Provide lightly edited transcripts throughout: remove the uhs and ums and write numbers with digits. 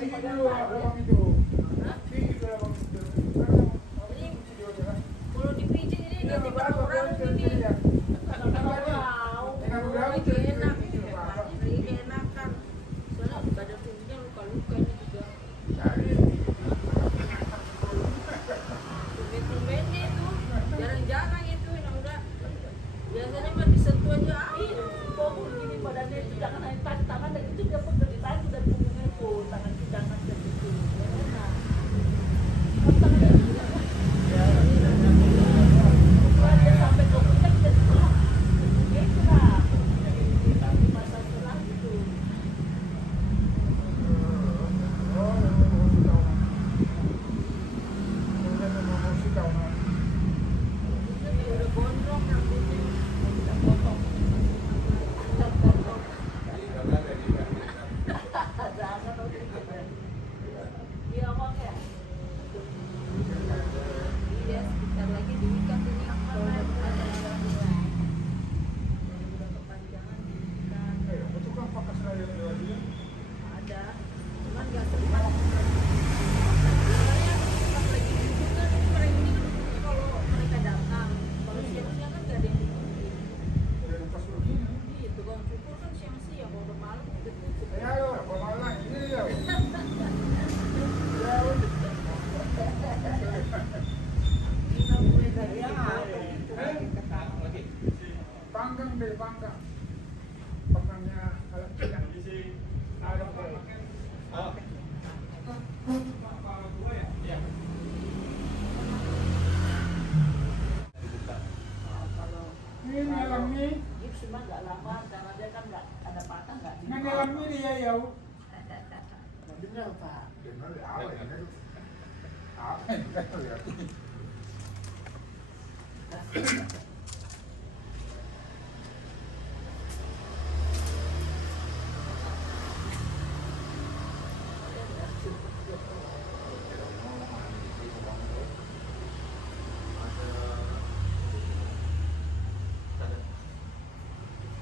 Kalau dipijit ini nanti berkurang ini. Kalau mau, lagi enak, lagi enakan. Soalnya badan tubuhnya luka-luka ini juga. Tumben-tumbennya itu, jarang-jarang itu yang udah. Biasanya mah disentuh aja air. Fokus gini badannya itu jangan hanya tangan dan itu dia pun ditangan dan punggungnya itu tangan jangan begitu. Enak. Tangannya itu jangan. Setelah dia sampai ke puncak dia setelah punggungnya itu lah. Di masa setelah itu. Udah gondrong rambutnya. Kita potong. Jangan tahu dia. Dia ngomong ya. Iya, sebentar lagi diikat ini. Kalau udah kepanjangan diikat. Ada, cuman nggak sempat. Soalnya pas lagi hubungan itu mereka ini kan kalau mereka datang, kalau siang-siang kan nggak ada yang ditungguin. Iya, tukang cukur kan siang-siang, kalau udah malam udah tutup. Kita mulai dari yang Panggang deh, panggang. Panggangnya alat tidak. Ada panggang. Ini nilang ni. Gips cuma nggak lama karena dia kan nggak ada patah nggak. Nga nilang ni dia ya. Bener Pak. Dengar ya apa ini? Apa ini? Ya.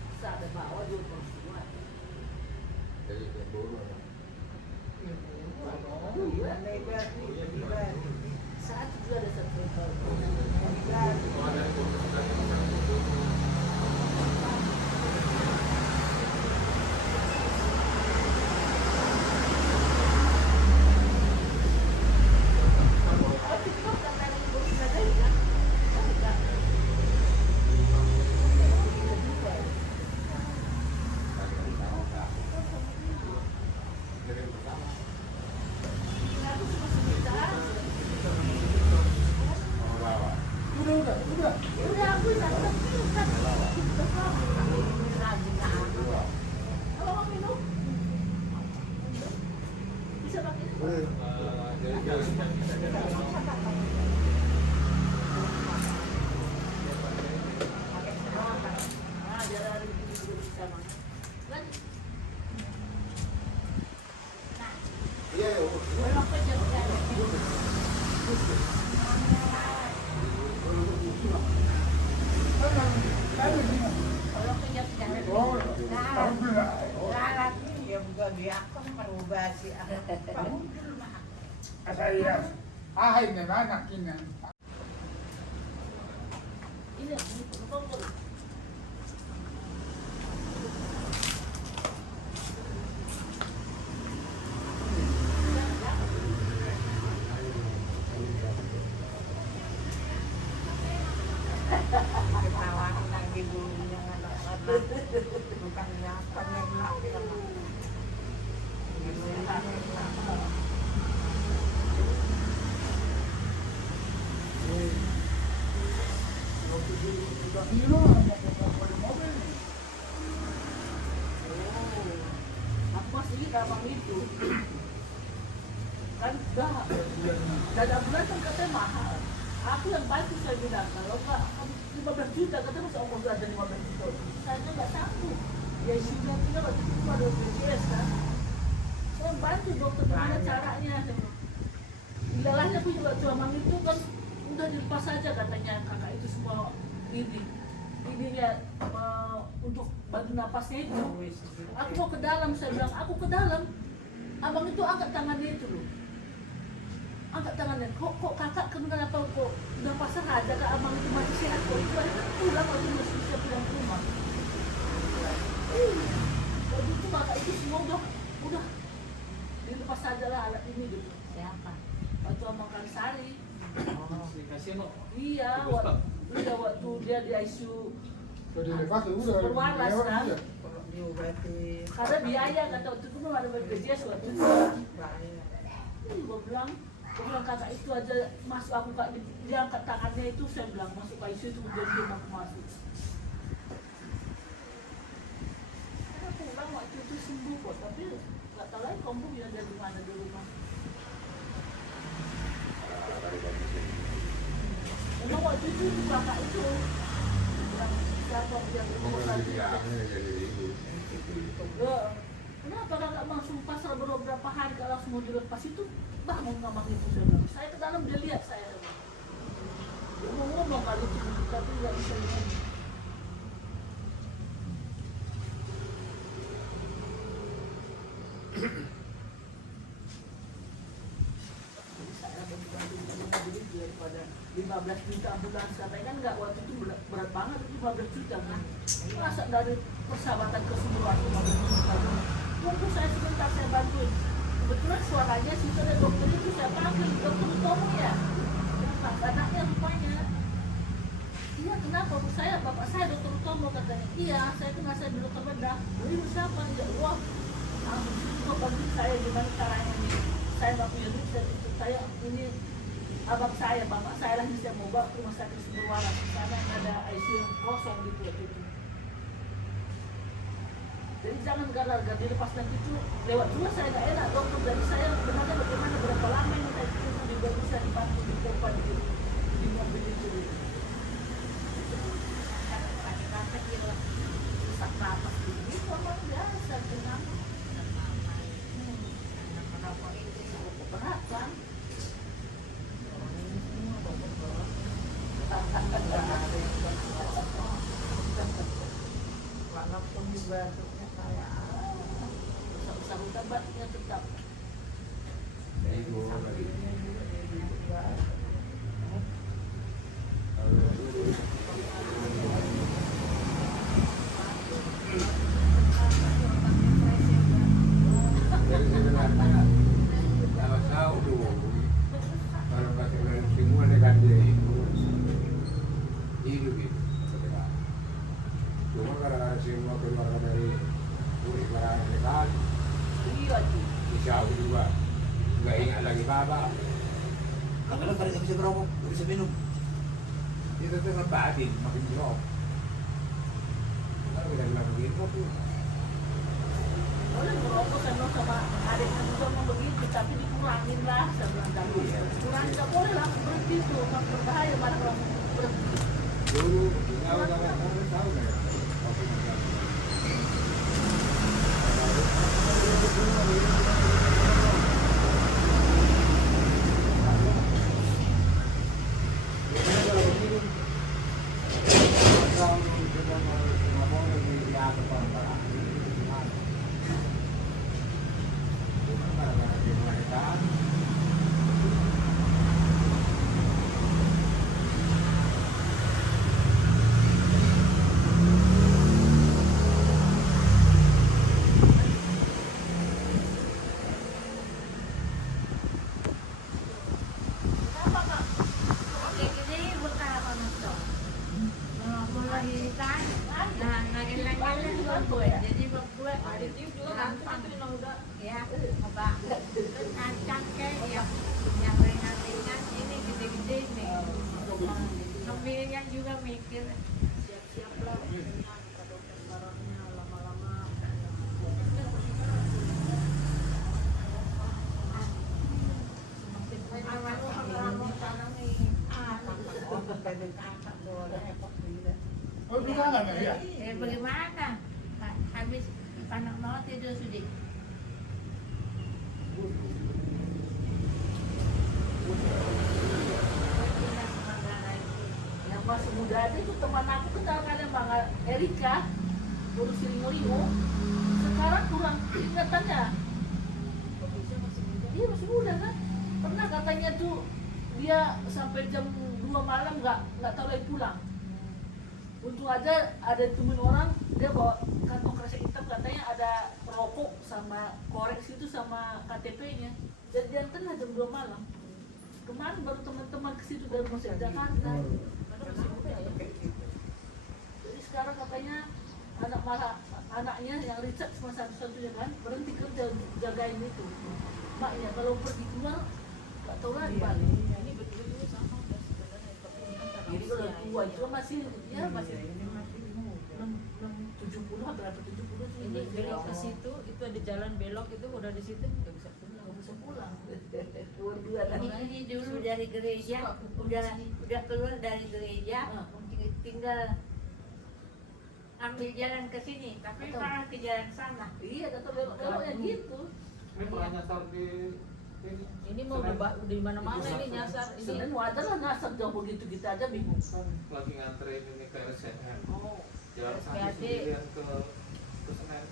Bisa ada bawa juga semua. Saat itu ada satu Udah. udah aku satu kan kalau mau minum bisa pakai biar hari ini juga bisa makan lanjut belok aja Saya ahai na anak ina. ini betul Ketawakan lagi bulunya anak-anak bukan nyapa nengak aku masih gampang itu kan udah dada bulan kan katanya mahal aku yang bantu saya bilang kalau enggak 15 juta katanya masa ongkos ada 15 juta saya nggak sanggup ya sudah kita waktu itu cuma 12 kan saya bantu dokter gimana caranya bilangnya aku juga cuma itu kan udah dilepas saja katanya kakak itu semua ininya untuk bantu napasnya itu aku mau ke dalam saya bilang aku ke dalam abang itu angkat tangannya itu loh. Angkat tangannya, kok kakak kenapa kok udah pasrah aja kak abang itu masih sehat kok itu aja pulang waktu masih bisa pulang ke rumah. Waktu itu kakak itu semua udah dilepas saja lah alat ini gitu. Siapa? Waktu abang Kansari. Kasih no. Iya, waktu dia di ICU Kalau dilepas tuh udah. berwaras kan. Kalau diobati Karena biaya kata waktu itu belum ada BPJS waktu itu. bahaya. Gue bilang kakak itu aja masuk aku kak dia angkat tangannya itu saya bilang masuk ICU itu kemudian aku masuk. Karena pulang waktu itu sembuh kok, tapi nggak tahu lagi kampung yang dari mana di rumah. Memang waktu itu kakak itu yang siapa yang kenapa kakak langsung pasar beberapa hari kalau langsung mau dilepas itu bangun ngomong itu saya bilang saya ke dalam dia lihat saya dia mau ngomong kali itu tapi nggak bisa ngomong. Saya bantu daripada 15 juta ambulans katanya kan nggak waktu itu berat banget 15 juta kan masa dari persahabatan ke Sumberwaras 15 juta tunggu saya sebentar saya bantuin kebetulan suaranya situ ada dokter itu saya panggil dokter Tomo ya kenapa anaknya rupanya iya kenapa bu saya bapak saya dokter Tomo katanya iya saya kenal saya di dokter bedah itu siapa ya wah langsung bantu saya gimana caranya ini saya nggak punya duit saya ini abang saya, bapak saya lagi saya mau bawa ke rumah sakit Sumberwaras karena ada ICU yang kosong gitu waktu itu. Jadi jangan gara-gara dilepas nanti itu lewat juga saya nggak enak dokter dari saya sebenarnya bagaimana berapa lama yang saya itu juga bisa dibantu di tempat di mobil itu. Kakak dia sesak napas begitu orang biasa dengan berat kan. Walaupun juga saya Usah-usah batuknya tetap. Itu lagi. Jadi sebenarnya tahu tuh kalau kasih semua dengan dia itu hidup itu. Cuma gara-gara semua keluar dari kulit barang legal, Iya tuh. bisa juga nggak ingat lagi bapak. Kadang-kadang pada nggak bisa merokok, nggak bisa minum. Itu tuh ngebatin makin jerok. Kalau udah bilang begitu tuh, Boleh merokok kan sama adiknya juga mau begitu, tapi dikurangin lah sebulan dulu. Iya. Kurangin nggak boleh langsung berhenti tuh, berbahaya mana kalau berhenti. dulu tahu tahu nggak ya? Waktu makan. Kenapa kak? jadi membuat Aditya juga kan itu udah ya apa kacang kayak yang ringan-ringan ini gede-gede nih ngambilnya juga mikir Siap-siap lah. Kata dokter barangnya lama-lama. Oh, bukan kan ya? Bagaimana? Habis anak mau tidur sudah. Yang masih muda aja itu teman aku kenal kan yang Bang Erika ngurusin Limo. Sekarang kurang ingatannya. Iya masih muda kan. Pernah katanya tuh dia sampai jam 2 malam nggak tahu lagi pulang. Untung aja ada temen orang dia bawa kantong kresek hitam, katanya ada rokok sama korek situ sama KTP-nya. Jadi dia kena jam 2 malam. Kemarin baru teman-teman ke situ dari rumah sakit Jakarta. Masih muda ya. Jadi sekarang katanya anaknya yang Richard cuma satu-satunya kan berhenti kerja jagain itu. Maknya kalau pergi keluar nggak tahu lagi balik. Ini betul-betul sama udah sebenarnya, tapi ini kan karena Jadi kalau usia tua ini. itu masih ya masih 70 atau berapa 70 sih. Ini belok ke situ, itu ada jalan belok itu udah di situ nggak bisa pulang. Nggak bisa pulang. Dua-dua kan. Ini dulu dari gereja udah keluar dari gereja tinggal ambil jalan ke sini tapi malah ke jalan sana. Iya, kata belok-beloknya gitu. Ini pernah nyasar di ini. Ini mau di mana-mana ini nyasar ini. Sebenarnya wajar lah nasab jauh begitu kita aja bingung. Kan lagi nganterin ini ke RSCM. Oh, Jalan satu RSPAD. sendirian ke Senen.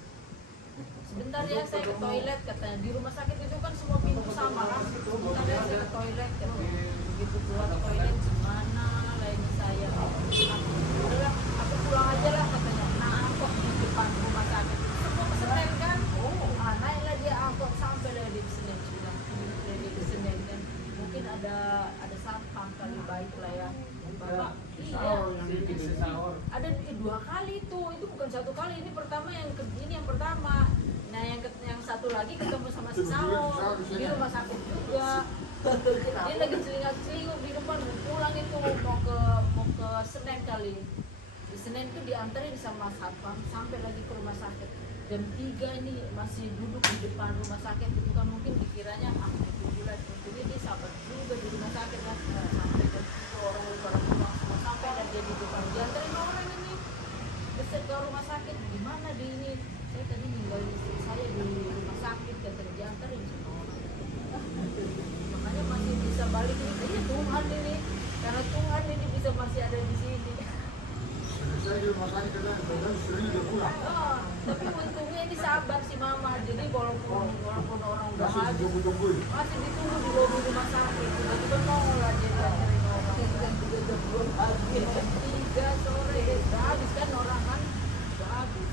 Sebentar ya saya ke toilet katanya. Di rumah sakit itu kan semua pintu sama kan. Sebentar ya saya ke toilet katanya. Begitu keluar toilet gimana lainnya saya. Udahlah aku pulang aja lah katanya. Nah angkot di depan rumah sakit. Semua ke Senen kan. Naiklah dia angkot sampai dari di Senen sudah. Dari di Senen kan. Mungkin ada satpam kali baik lah ya. Bapak, iya. Ada 2 kali itu bukan 1 kali, ini pertama ini yang pertama. Nah yang satu lagi ketemu sama si Saur di rumah sakit juga. Dia lagi celingak-celinguk di depan mau pulang itu mau ke Senen kali. Di Senen itu diantarin sama satpam sampai lagi ke rumah sakit. Jam 3 ini masih duduk di depan rumah sakit itu kan mungkin dikiranya itu bulan ini dia sabar juga di rumah sakit kan. Sampai jam 3 orang udah pada pulang semua sampai dan dia di depan diantarin orang ini beset ke rumah sakit. Gimana di ini saya tadi ninggalin istri saya di rumah sakit katanya diantarin sama orang. Makanya masih bisa balik ini. Iya Tuhan ini karena Tuhan ini bisa masih ada di sini. Saya di rumah sakit kan, sering udah pulang. Oh, tapi untungnya ini sabar si mama. Jadi walaupun orang udah Masih habis ditunggu-tungguin. masih ditunggu di lobi rumah sakit. Tiba-tiba nongol aja diantarin orang. Jam 3 sore udah habis kan orang kan udah habis.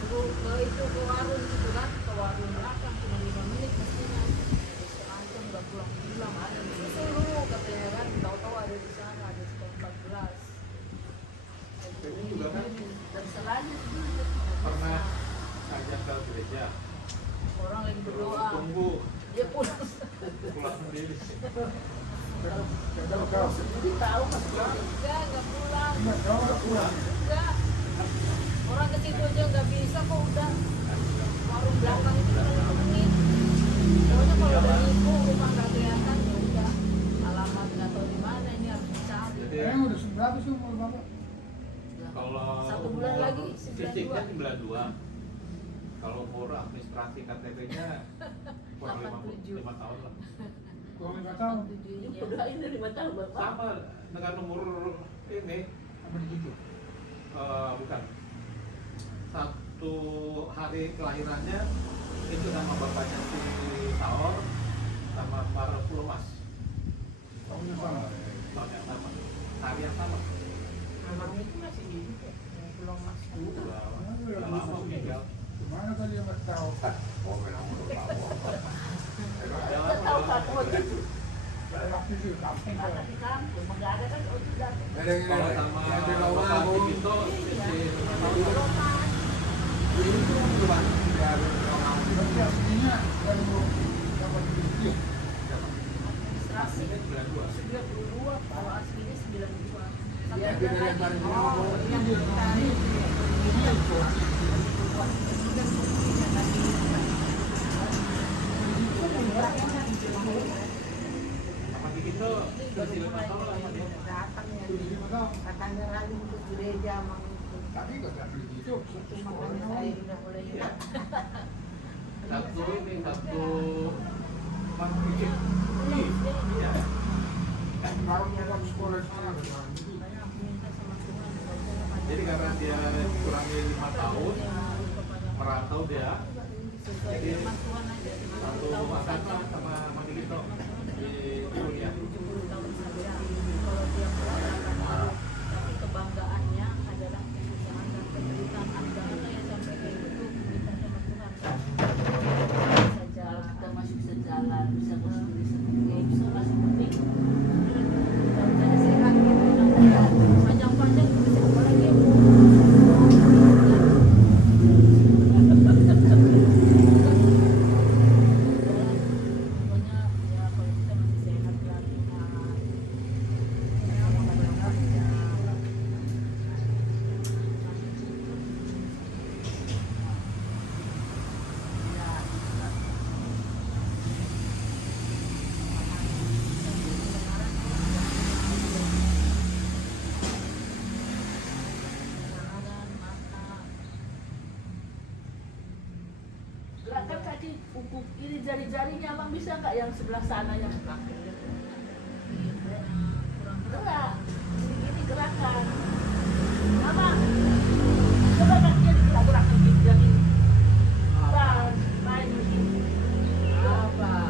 Suruh ke warung gitu kan, ke warung belakang cuma 5 menit mestinya. Terus setengah jam udah pulang ada susul dulu katanya kan. Tahu-tahu ada di sana ada sekitar 14. Ini juga kan dan selalu pernah ngajak ke gereja. Orang lagi Terus berdoa. tunggu Dia pulang. pulang sendiri. jadi tahu mas Enggak pulang. Pulang. Enggak. Orang ke situ aja nggak bisa kok udah. Warung belakang itu cuma 5 menit. Pokoknya kalau udah nipu rumah nggak kelihatan ya udah. Alamat nggak tahu di mana ini harus dicari. Jadi Udah berapa sih umur bapak? kalau 1 bulan lagi, fisiknya 92. 92. Kalau umur administrasi KTP-nya kurang 87. 5 tahun lah. Kurang 5 tahun. Iya. udah ini 5 tahun bapak. Sama dengan umur ini, Apa begitu? bukan. 1 hari kelahirannya itu nama bapaknya si Saor sama Marfulo Mas. Tahunnya sama. Tahun yang sama, hari yang sama. Abang itu masih hidup ya, yang pulang mas. Udah lama meninggal. Gimana tadi yang nggak tahu? Kita tahu satu gitu. Saya waktu itu kampung Anak kan. di kampung nggak ada kan oh sudah. Kalau sama Bapak Tito, Berarti aslinya dari dapat duit. Administrasi ini 92. 92, kalau aslinya 92. Iya, Sampai beda lagi. dari Oh, yang kita Sama Tito, masih 5 tahun lah sama dia. Datang ya, 75 tahun. katanya lagi ke gereja mang Tadi nggak ada begitu. itu makanya saya udah mulai Iya. Satu ini satu Iya. Iya. Kalau dalam sekolah sana kan. minta sama Tuhan. Jadi karena dia kurangi 5 tahun, merantau dia, sesuai Jadi, firman Tuhan aja 50 satu tahun angkatan saja. sama Mandi Gito di dunia. 70 tahun saja. Kalau dia keluar akan malu. Tapi kebanggaannya adalah kesusahan dan penderitaan. Jangan kayak sampai kayak gitu minta sama Tuhan. Saja Kalau kita masih bisa jalan, bisa ngurus diri sendiri, bisa masih penting. saya sehat gitu. Panjang-panjang bisa apa lagi ya, Bu? Pokoknya ya kalau kita masih sehat latihan. Ya, mudah-mudahan ya. Gerakan kaki kuku ini jari-jarinya abang bisa nggak yang sebelah sana yang kaki? Gerak, ini gerakan. Abang, coba kakinya digerak-gerak begini, jadi main begini.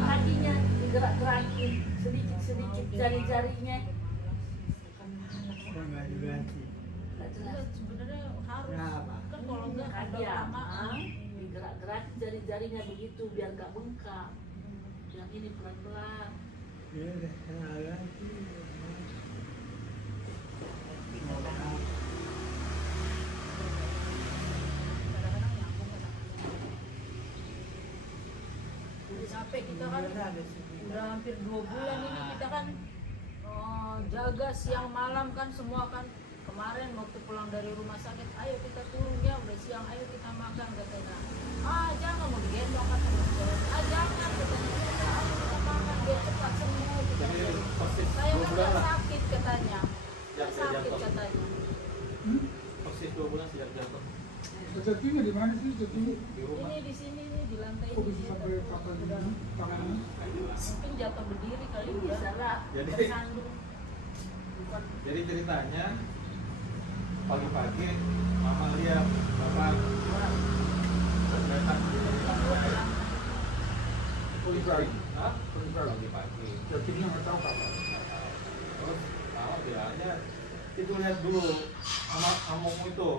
Kakinya digerak-gerakin sedikit-sedikit jari-jarinya. Nggak jelas. Sebenarnya harus kan kalau enggak ada kelamaan. Digerak-gerak jari-jarinya begitu biar nggak bengkak. Yang ini pelan-pelan. Kadang-kadang nyambung udah capek kita kan udah hampir 2 bulan ini kita kan jaga siang malam kan semua kan. Kemarin waktu pulang dari rumah sakit, ayo kita turun ya, udah siang, ayo kita makan katanya. Jangan mau digendong kata dokter. Jangan katanya, ayo kita makan biar cepat sembuh. Jadi persis Saya 2 kan bulan nggak lah. sakit katanya, nggak Sejak sakit jatuh. katanya. Persis 2 bulan sejak jatuh Jatuhnya di mana sih jatuhnya? di rumah. Ini di sini nih di lantai Kok ini. bisa sampai tangan ini, tangan ini? Mungkin jatuh berdiri kali Ini udah. salah. Jadi- Tersandung. Bukan Jadi ceritanya pagi-pagi mama lihat bapak datang di lantai. Pagi-pagi. Hah? Pagi-pagi. Pagi-pagi. Jatuhnya nggak tahu kapan. Terus mama bilangnya itu lihat dulu sama kamumu itu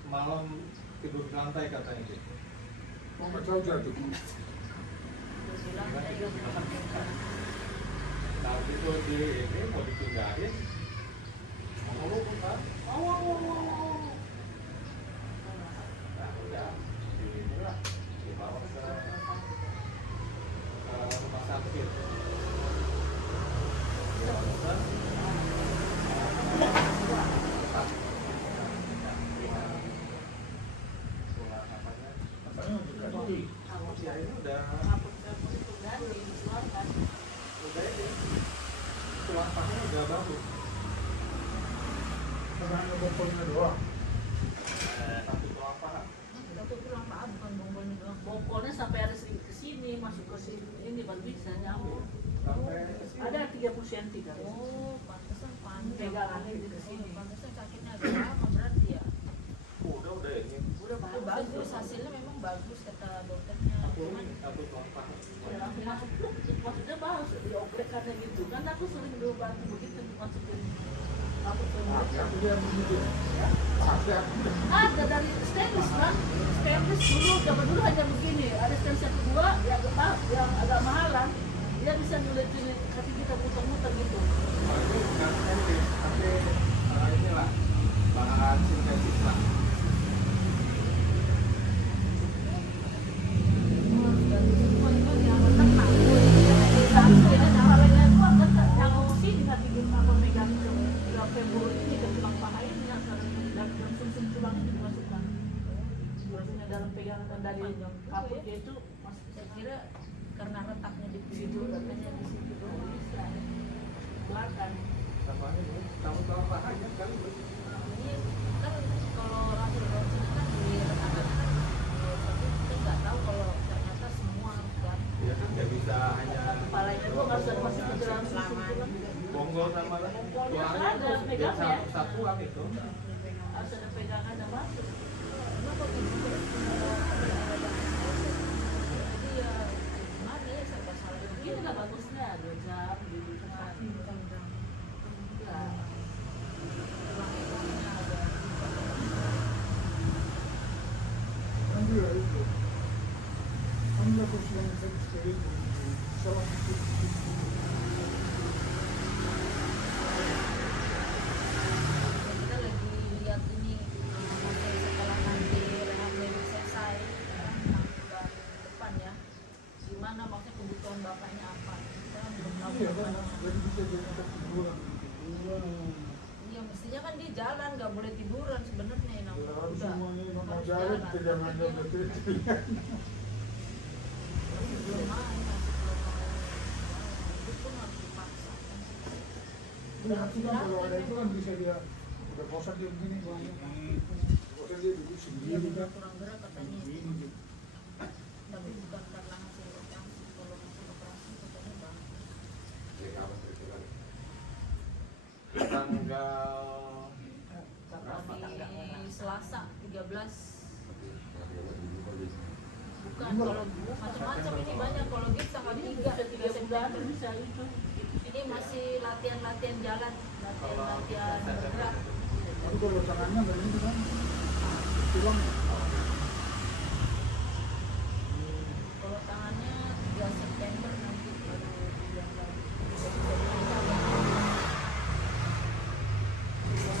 semalam tidur di lantai katanya gitu. Oh nggak tahu jatuh. Terus bilang saya juga bilang, Nah itu di ini mau dipindahin, mau lu kan? Nah udah di inilah dibawa ke rumah sakit. Dokter, ya ini udah ini tulang pahanya udah bagus. Karena bokongnya doang. Satu tulang paha. Dokter bilang maaf bukan bonggolnya doang. bongkolnya sampai ada sedikit ke sini, masuk ke sini, ini baru bisa nyambung. Sampai sini. Ada 30 cm kan? Oh, pantesan panjang. Pegangannya di sini. Pantesan sakitnya agak lama berarti ya. Udah ini. Udah Itu bagus. bagus, hasilnya memang bagus kata dokternya. Cuman Satu tulang paha. Ya, langsung masuk maksudnya bagus dioprekkannya gitu kan aku sering dulu bantu begitu masukin apa Aku dia begitu. ada dari stainless kan stainless dulu zaman dulu hanya begini ada stainless yang kedua yang agak mahalan dia bisa nyulitin kaki kita muter-muter gitu. Oh, itu bukan stainless, tapi inilah bahan sintetis lah. dari semua itu yang tenang. Jadi caranya itu akan yang sini nanti kita apa megang ke femur ini ke tulang paha ini yang dan sumsum tulang itu dimasukkan. Maksudnya dalam pegangan dari kaputnya itu masuk Saya kira karena retaknya di situ situ katanya di situ dulu bisa belakang. Sama ini, kamu tulang pahanya kali bos. ini kan kalau Rasul Rossi kan di retakannya kan tapi kita nggak tahu kalau ternyata semua kan Ya kan nggak bisa hanya Kepalanya dua nggak usah masuk ke dalam sumsum tulang. bonggol sama tulangnya ada, itu dia pegang ya. satuan itu. Harus ada pegangan yang masuk. kenapa gitu Kita lagi lihat ini setelah nanti rehab medis selesai bulan depan ya, gimana maksudnya kebutuhan bapaknya apa, kita belum tahu Iya kan, bapaknya. jadi bisa jadi tiduran. Iya mestinya kan dia jalan, nggak boleh tiduran sebenarnya ini. Ya, harus Udah, semuanya mau harus jalan, tapi pegangan dia dan betul. masih belum mau, masih belum mau. Itu pun harus dipaksa. Nah, itu kan kalau ada itu kan bisa dia udah bosan dia begini banyak. Bosan dia duduk Dia sendiri udah kan. kurang gerak katanya. Begini. Tapi bukan karena hasil operasi, kalau hasil operasi katanya bang. Tanggal Hari Selasa 13. Bukan, kalau macam-macam ini banyak. Kalau gips tanggal 3 September. bisa itu. Ini masih latihan-latihan jalan, latihan bergerak. Tapi kalau tangannya nggak ini kan, tulang. Kalau tangannya 3 September nanti baru bilang lagi.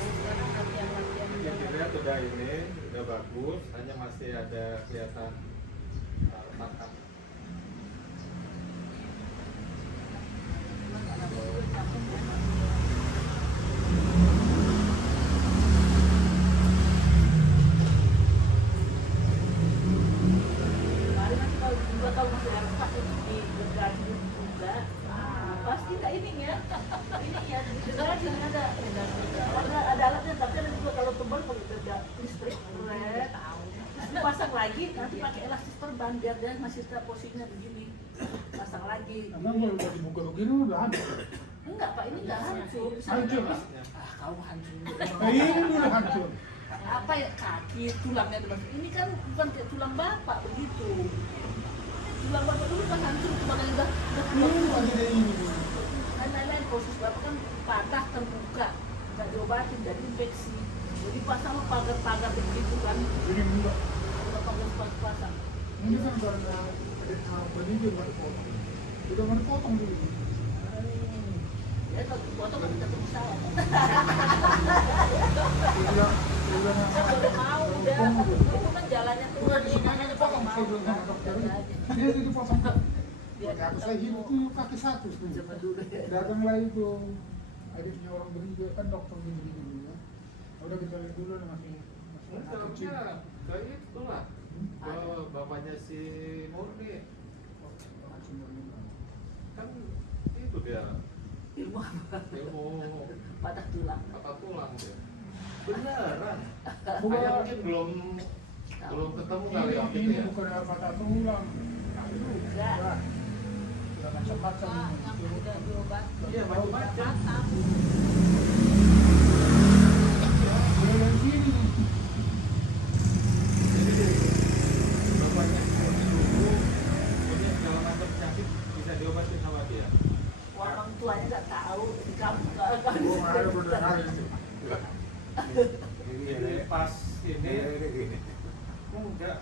Sekarang latihan-latihan Yang jalan. dilihat udah ini, udah bagus, hanya masih ada kelihatan retakan. Kemarin nanti kalau juga kalau masih ada pas itu di gergaji juga, pasti nggak ini ya, ini ya di gergaji ada alatnya, tapi ada juga kalau tebal pakai gergaji listrik, terus dipasang lagi, nanti pakai elastis perban biar dia masih tetap posisinya begini, pasang lagi. Emang kalau udah dibuka begini udah hancur. Enggak pak, ini nggak hancur. Hancur lah. Kamu hancur. Nah, ini udah hancur. Apa ya kaki tulangnya itu masuk. Ini kan bukan kayak tulang bapak begitu. Tulang bapak dulu kan hancur, makanya udah Ini keluar. lagi ada ini. Kan lain-lain proses bapak kan patah terbuka, nggak diobatin jadi infeksi. Jadi pasang pagar-pagar begitu kan, Ini juga. kalau pagar pasang. Ini kan karena ada benih dia nggak dipotong. Udah nggak dipotong dulu. Ya kalau dipotong kan kita bisa. Udah Saya baru mau udah, itu kan jalannya tuh. Udah di sini aja dipotong. Saya bilang sama dokter. Dia jadi dipotong. Biar Aku saya hidup itu kaki satu Zaman dulu ya. dagang lah itu adiknya orang beri juga kan dokter beri dulu ya. Udah kita lihat dulu masih anak kecil. Filmnya kayak itu lah. Bapaknya si Murni Masih berlima. kan itu dia Ilmu apa? ilmu Patah tulang. patah tulang dia. Beneran. Bukan. Hanya mungkin belum ketemu kali waktu itu Ini ya. bukan patah tulang. Nah, itu Enggak. udah macam-macam. yang udah diobati. Iya, macam-macam. Patah. Udah dari sini. Jadi bapaknya dulu punya segala macam penyakit bisa diobatin sama dia. Orang tuanya nggak tahu di kampung nggak kan. Oh, ada benar itu. Jadi pas ini enggak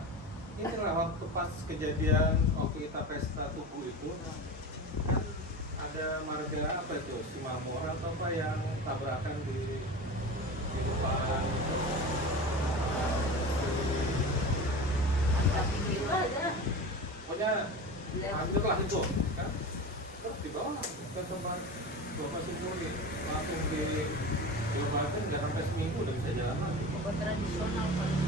inilah waktu pas kejadian waktu kita pesta tubuh itu kan ada marga apa itu si Mamor atau apa yang tabrakan di depan Tapi gitu aja. pokoknya hancur lah itu kan terus dibawa ke tempat Bapak Sumuri langsung diobatin nggak sampai seminggu udah bisa jalan lagi. Obat tradisional paling.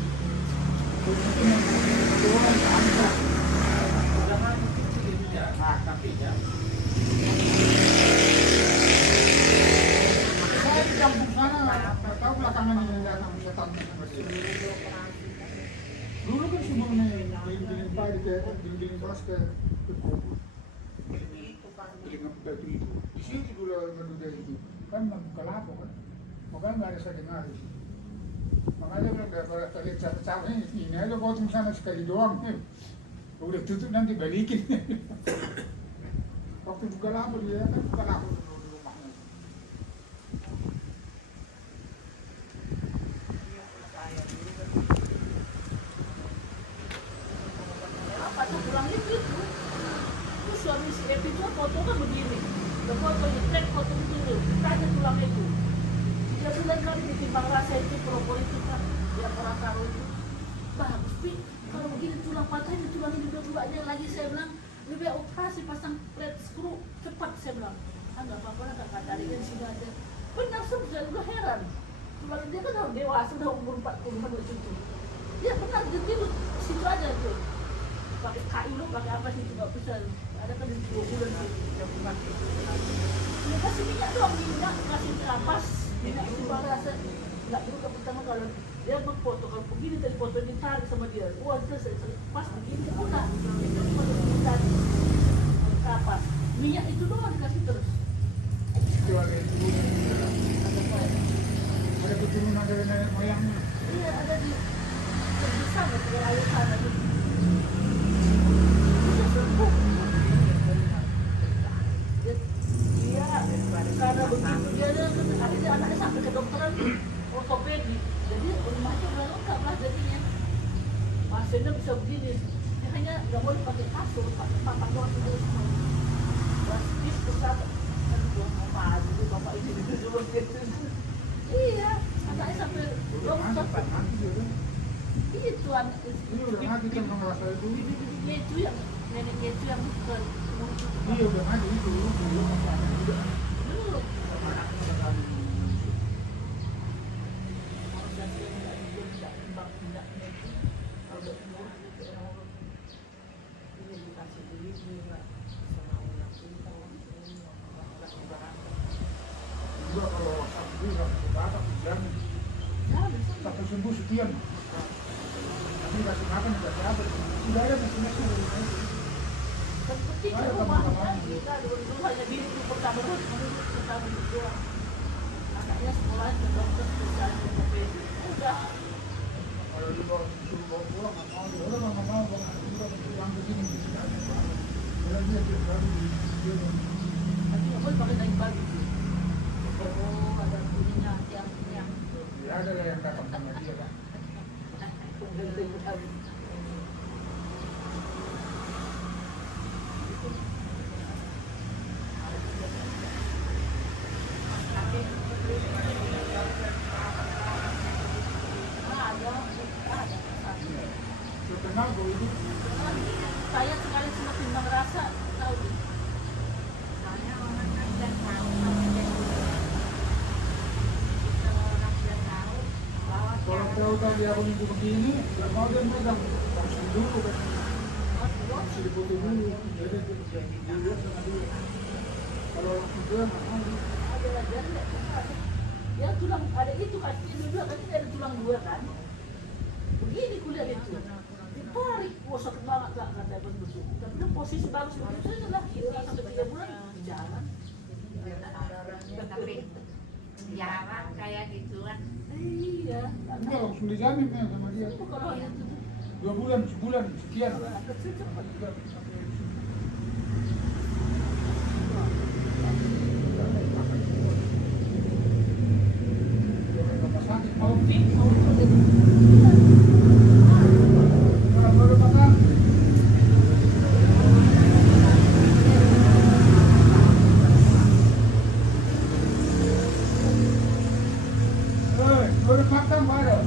Udah hancur ininya, kakinya. Saya di kampung sana nggak tahu belakangan ini datang setan sama dia. Dulu kan sebelumnya giling-giling padi ke giling-giling beras ke kubur. Giling batu itu. Di situ dulu menduga itu kan membuka lapo kan. Makanya nggak ada saya dengar di situ. Makanya bilang kalau lihat capek-capek ini aja potong sana sekali doang. Udah tutup nanti balikin. Waktu buka lapo dia kan buka lapo dulu di rumahnya. Patah tulang itu. suami si Epi itu foto kan begini. Udah foto di track foto begini. Tanya tulang itu. Dia bilang kali ditimbang rasa itu propor itu kan. Dia orang taruh itu. Bagus, Pi. Kalau begini tulang patah ini tulang ini udah aja lagi saya bilang. Lebih operasi pasang plate screw cepat saya bilang. Ah nggak apa-apa lah kakak dari kan sini aja. Benar saya udah heran. Cuma dia kan udah dewasa udah umur 40 itu. Dia benar jadi situ aja tuh. Pakai kayu lo pakai apa sih nggak bisa. Ada kan di 2 bulan tuh yang mati. Dia kasih minyak doang minyak kasih kapas minyak itu rasa nggak juga pertama kalau dia berfoto kalau begini tadi foto ditarik sama dia. Wah selesai pas begini udah itu foto ditarik kapas minyak itu doang dikasih terus. Itu ada keturunan dari nenek moyangnya. Iya ada di sana di air sana tuh. Iya, karena begitu dia akhirnya anaknya sampai ke dokteran ortopedi. Jadi rumahnya udah lengkap lah jadinya. Pasiennya bisa begini. Dia hanya nggak boleh pakai kasur, pakai papan doang tidur semua. Plastis besar. Aduh, gua mau maju deh bapak ini dulu gitu. Iya, anaknya sampai dokter. Itu anak Ini udah mati kan ngerasa itu. bibinya itu yang neneknya itu yang bukan Iya udah mati itu. belum. Juga kalau sakit itu nggak bisa batak, jamin. Sampai sembuh sekian. Tapi kasih makan nggak dapat. Sudah ada mesin-mesin dari itu. Penting rumahnya kita dulu hanya biru pertama kedua. Anaknya sekolah ke dokter spesialis ortopedi. Udah. Kalau disuruh bawa pulang nggak mau. Dia orang nggak mau bawa juga pulang begini. Kalau dia baru dia Tapi nggak boleh pakai daging babi. Oh ada bunyinya yang ya ada lah yang datang sama dia kan. Terkenal bahwa itu Saya sekali cuma timbang rasa tahu. Soalnya orang kan udah tahu kalau dia kalau orang sudah tahu bahwa kalau tahu dia minggu begini, nggak mau dia megang. Harus dulu kan. Harus difoto dulu. Jadi dilihat sama dia. Kalau sudah nggak mau. Ada lagi ya tulang ada itu kakinya dua kan ini ada tulang dua kan. Begini kuliah itu. Ditarik, wah sakit banget kak kata begitu. Tapi kan posisi bagus begitu saja lah. Hilang sampai 3 bulan jalan. tapi jarang kayak gituan. Iya. Enggak, langsung dijamin kan sama dia. Itu kalau yang itu 2 bulan, sebulan, sekian. kecil cepat. Rumah sakit mau Fix, mau orang baru makan. Baru makan baru.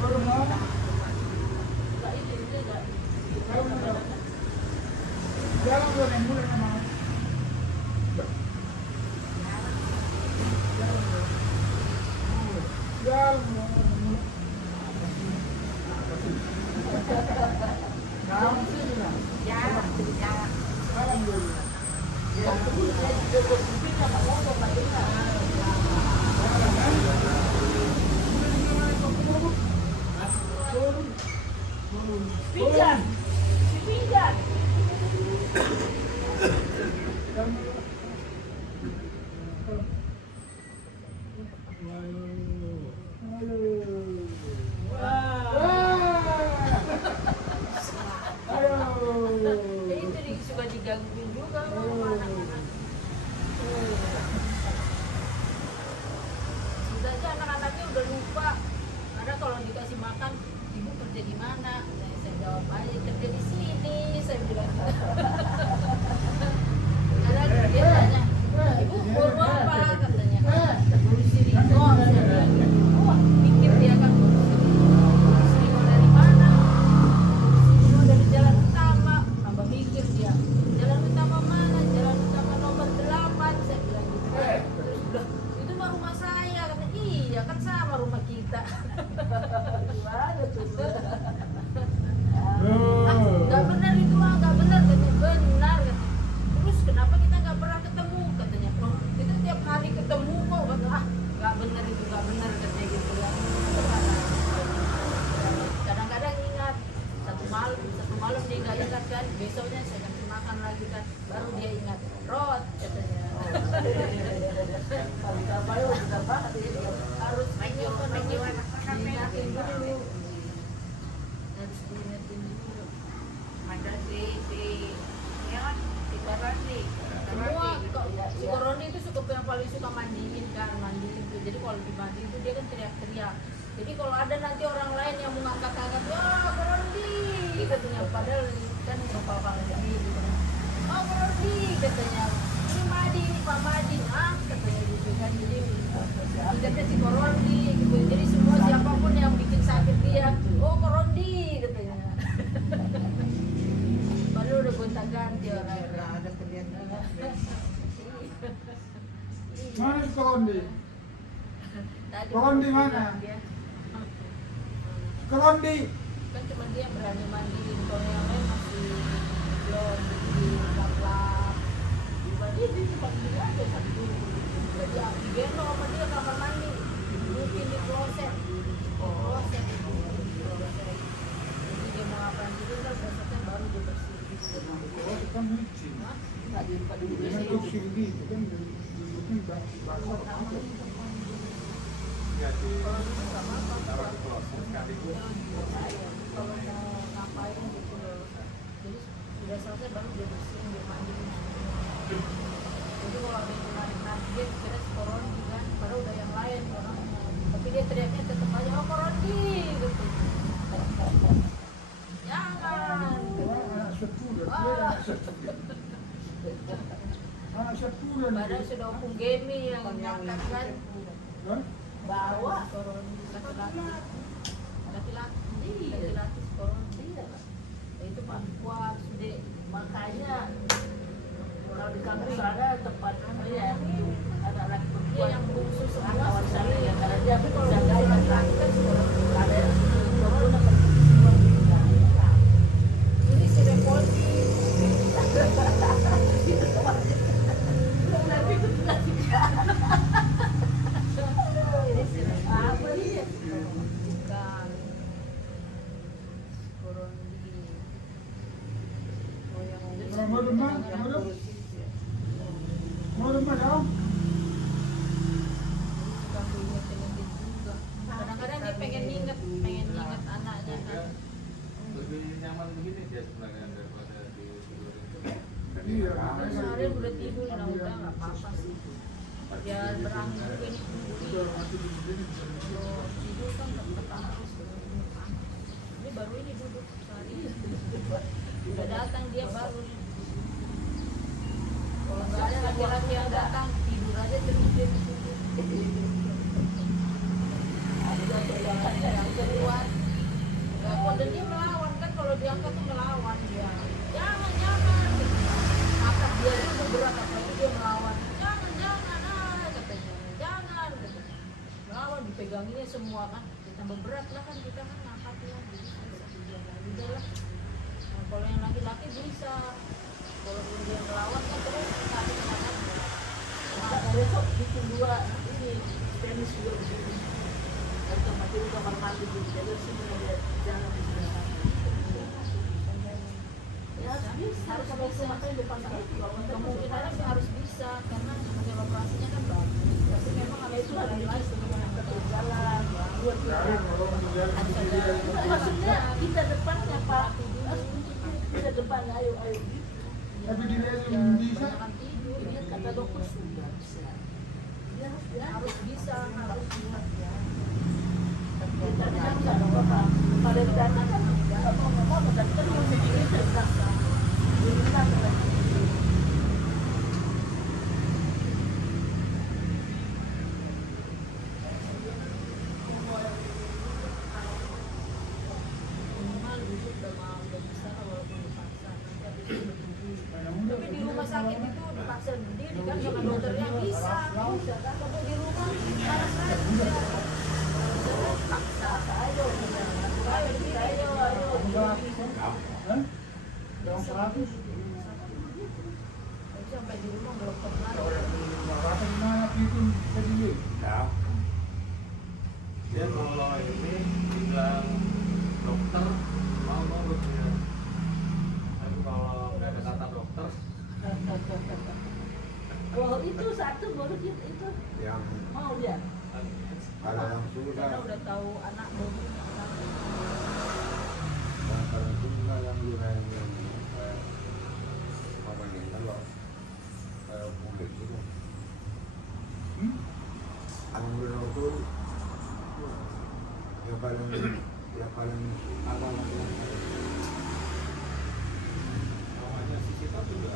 Baru makan. Enggak ini enggak. Jalan dulu yang mulai sama. Jalan. Nah, Jarang, jarang. jalan dulu. Pinggan. Si pinggan. Itu suka digangguin juga sama anak-anak. Udah aja anak-anaknya udah lupa. Karena kalau dikasih makan, ibu kerja di mana? Nah, saya jawab aja kerja di sini. Saya bilang malam dia nggak ingat kan, besoknya saya kasih makan lagi kan, baru dia ingat Rod katanya. Kalau sampai udah banget ini. Harus diingatin dulu. Harus diingatin dulu. Ada si ya kan si Koroni. Semua si Koroni itu yang paling suka mandiin kan, mandiin tuh. Jadi kalau dimandiin tuh dia kan teriak-teriak. Jadi kalau ada nanti orang lain yang mau ngangkat-ngangkat, ya Koroni katanya, padahal kan ngepal-pal sendiri. Oh Koroni katanya, ini Madi, ini Pak Madi, katanya gitu kan. Jadi ingatnya si Koroni gitu. Jadi semua siapapun yang bikin sakit dia, oh Koroni katanya. Padahal udah gonta-ganti orang-orang. Ada kelihatan. Mana si Korondi? Tadi Korondi mana? dia. Korondi. Kan cuma dia yang berani mandiin, kalau yang lain masih belum lap-lap. Dia di tempat ini aja satu dulu. Jadi digendong sama dia kamar mandi, mungkin di kloset. Kloset. Jadi dia mau ngapain dulu kan besoknya baru dia bersih. Oh, itu kan licin. Nggak di tempat dulu. Dia duduk sini, itu kan duduknya basah apa? Ya di taruh di kloset sekaligus. Kalau mau ngapain gitu loh. Jadi sudah selesai baru dia bersihin, dia mandiin. Jadi kalau ada yang narik dia kira si Koroni kan, padahal udah yang lain orangnya. Tapi dia teriaknya tetap aja, oh Koroni gitu. Jangan. Anak sepulah, dia anak sepulah. Anak sepulah. Padahal sudah opung Gemi yang ngangkat kan. Hah? Bawa. Koroni laki-laki. Laki-laki si Koroni. Itu Pak Kuat sudah. Makanya kalau di kampus ada tempat ya ada laki Dia perempuan yang bungsu semua kawan saya ya karena dia tapi kalau bisa bungsu gaya laki-laki kan si Koroni. ada yang corona semua Ini si Repoldi. apa ini Bukan. Koroni. Oh yang Kalau mau demam, mau demam dong. Kadang-kadang dia pengen inget anaknya kan. Lebih nyaman begini dia sebenarnya daripada di tidur itu. Iya. Seharian udah tidur, nah udah nggak apa-apa sih. Biar berangkat ini Udah mati di sini. kalau tidur kan tetap harus. Ini baru ini duduk sehari. Udah datang dia baru. Kalau nggak ada laki-laki yang datang tidur aja terus dia duduk. Yang kuat. Nggak kuat dan dia melawan kan, kalau diangkat tuh melawan dia. Jangan. Angkat dia itu berat apalagi dia melawan. Jangan katanya. Jangan katanya. Melawan dipeganginnya semua kan. Ditambah berat lah kan kita kan angkatnya. Jadi udah lah. Nah, kalau yang laki-laki bisa. Kalau dia melawan kan terus tarik kanan. Nah, besok bikin dua ini tenis juga begini atau mati di kamar mandi gitu jadi sini ada jangan di sini ya harus sampai ke mata di depan itu Kemungkinannya sih harus bisa karena hasil operasinya kan bagus. Tapi memang ada itu ada lagi lagi sebelum yang jalan buat Cari kalau menjaga diri lagi. maksudnya kita depannya pak kita depannya ayo Tapi dia belum bisa. Jangan tidur. dia kata dokter sudah bisa dia Harus bisa. kita kan nggak ada apa pada dana kan nggak mau dan kan mau sendiri cerdas ini kan Minimal duduk udah bisa walaupun dipaksa. Nanti habis itu berdiri. Tapi di rumah sakit itu dipaksa berdiri kan sama dokternya bisa. Tapi di rumah panas aja. Paksa. Ayo berdiri, ayo. Hah? Yang 100. Tapi sampai di rumah belum pernah. Kalau yang 500 gimana itu jadi? Ya. Dia kalau ini bilang dokter mau dia. itu baru kita itu Yang mau dia. kalau yang Karena sudah, udah tahu anak baru. kalau sudah yang lumayan yang apa ini kalau publik itu, yang lumayan itu yang paling awal itu. Namanya Sisita juga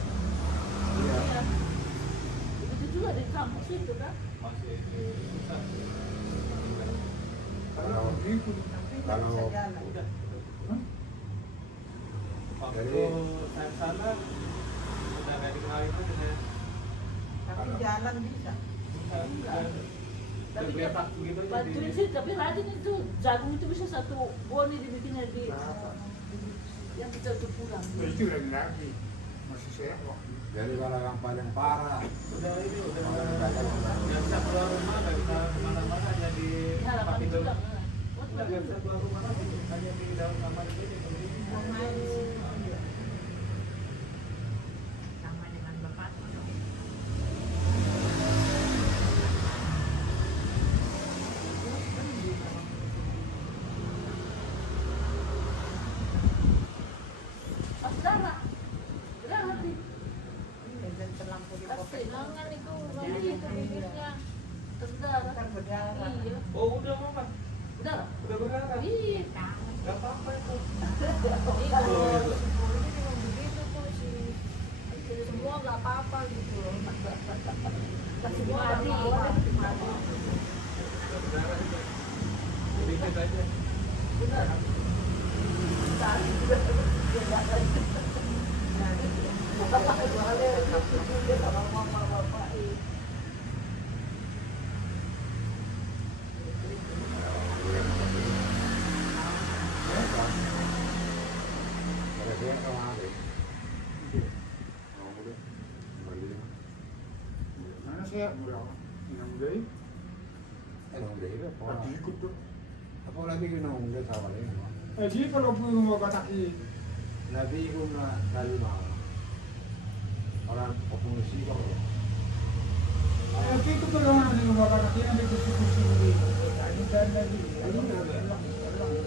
Iya. Ya. Begitu juga di kampus itu kan. masih di pusat. Kalau Udah. Waktu Jadi- saya sana udah nggak dikenal itu dengan Tapi jalan bisa. dan kelihatan begitu aja Bantuin di sih, tapi rajin itu jagung itu bisa satu boni dibikinnya di yang kita tuh pulang. Itu lagi masih sehat kok. Jadi kalau yang paling parah, udah ini udah nggak bisa keluar rumah, nggak bisa kemana-mana, hanya di tempat Harapan itu tidur. lah. Udah nggak bisa keluar rumah lagi, hanya di dalam kamar itu aja. Main di situ. Sama dengan bapakku dong. Pas darah, darah hati. Dan terlampau di Pas kopi. kehilangan itu nanti itu bibirnya. Terdarah. Kan berdarah. Iya. Oh udah mama, Darah. udah berdarah. Iya. Nggak apa-apa itu. Ini kalau si Puri ini memang begitu tuh si semua nggak apa-apa gitu loh. Kasih Semua madi. nggak apa-apa. Udah berdarah itu. Sedikit aja. Benar. Tadi juga dia darah. Dia sama mama bapak ini. kira-kira sama apa? Oh, udah. Balik. Mana saya murah? Yang dari Nung deh, apa? ikut tuh. Apa lagi nung deh kawalan? Jadi kalau punya rumah bataki, Nabi ko na kalima. Orang pengungsi kok. itu tuh orang di rumah bataki yang itu suku-suku di. Ini dan lagi.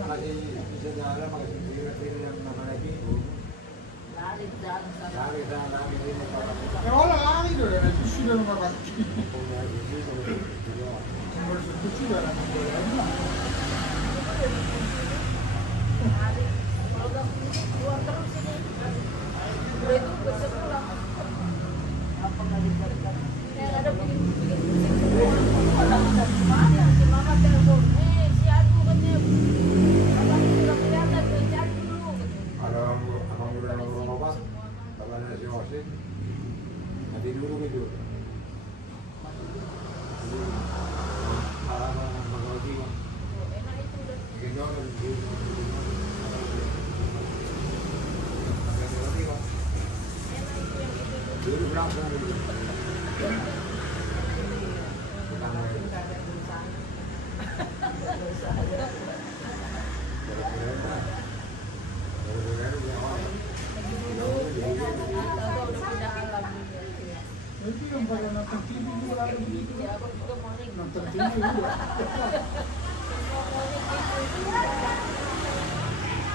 Masih bisa jalan masih kira-kira yang nama Nabi itu. Lari jalan sana. Dari sana ini para Ya orang itu ya, itu sudah rumah bataki. punya isi kalau juga. Yang bersuku sudah lah. Kalau nggak keluar terus ini. Udah itu bisa pulang. Apa nggak diberikan? Ada bikin mana si mama telepon, si Adu katanya abang sudah kelihatan tuh cari dulu. Kalau abang udah ngomong obat, kalau ada si Osin, nanti dulu gitu. Alaman mengaji, Enak itu udah. gendong dan dulu. Lagi kok. Enak itu yang itu. Dulu berapa dulu? Bukan lagi. Tahu udah pindah alam. Itu yang kalau nonton TV juga ada begitu. Ya abang juga mau nih. Nonton TV juga.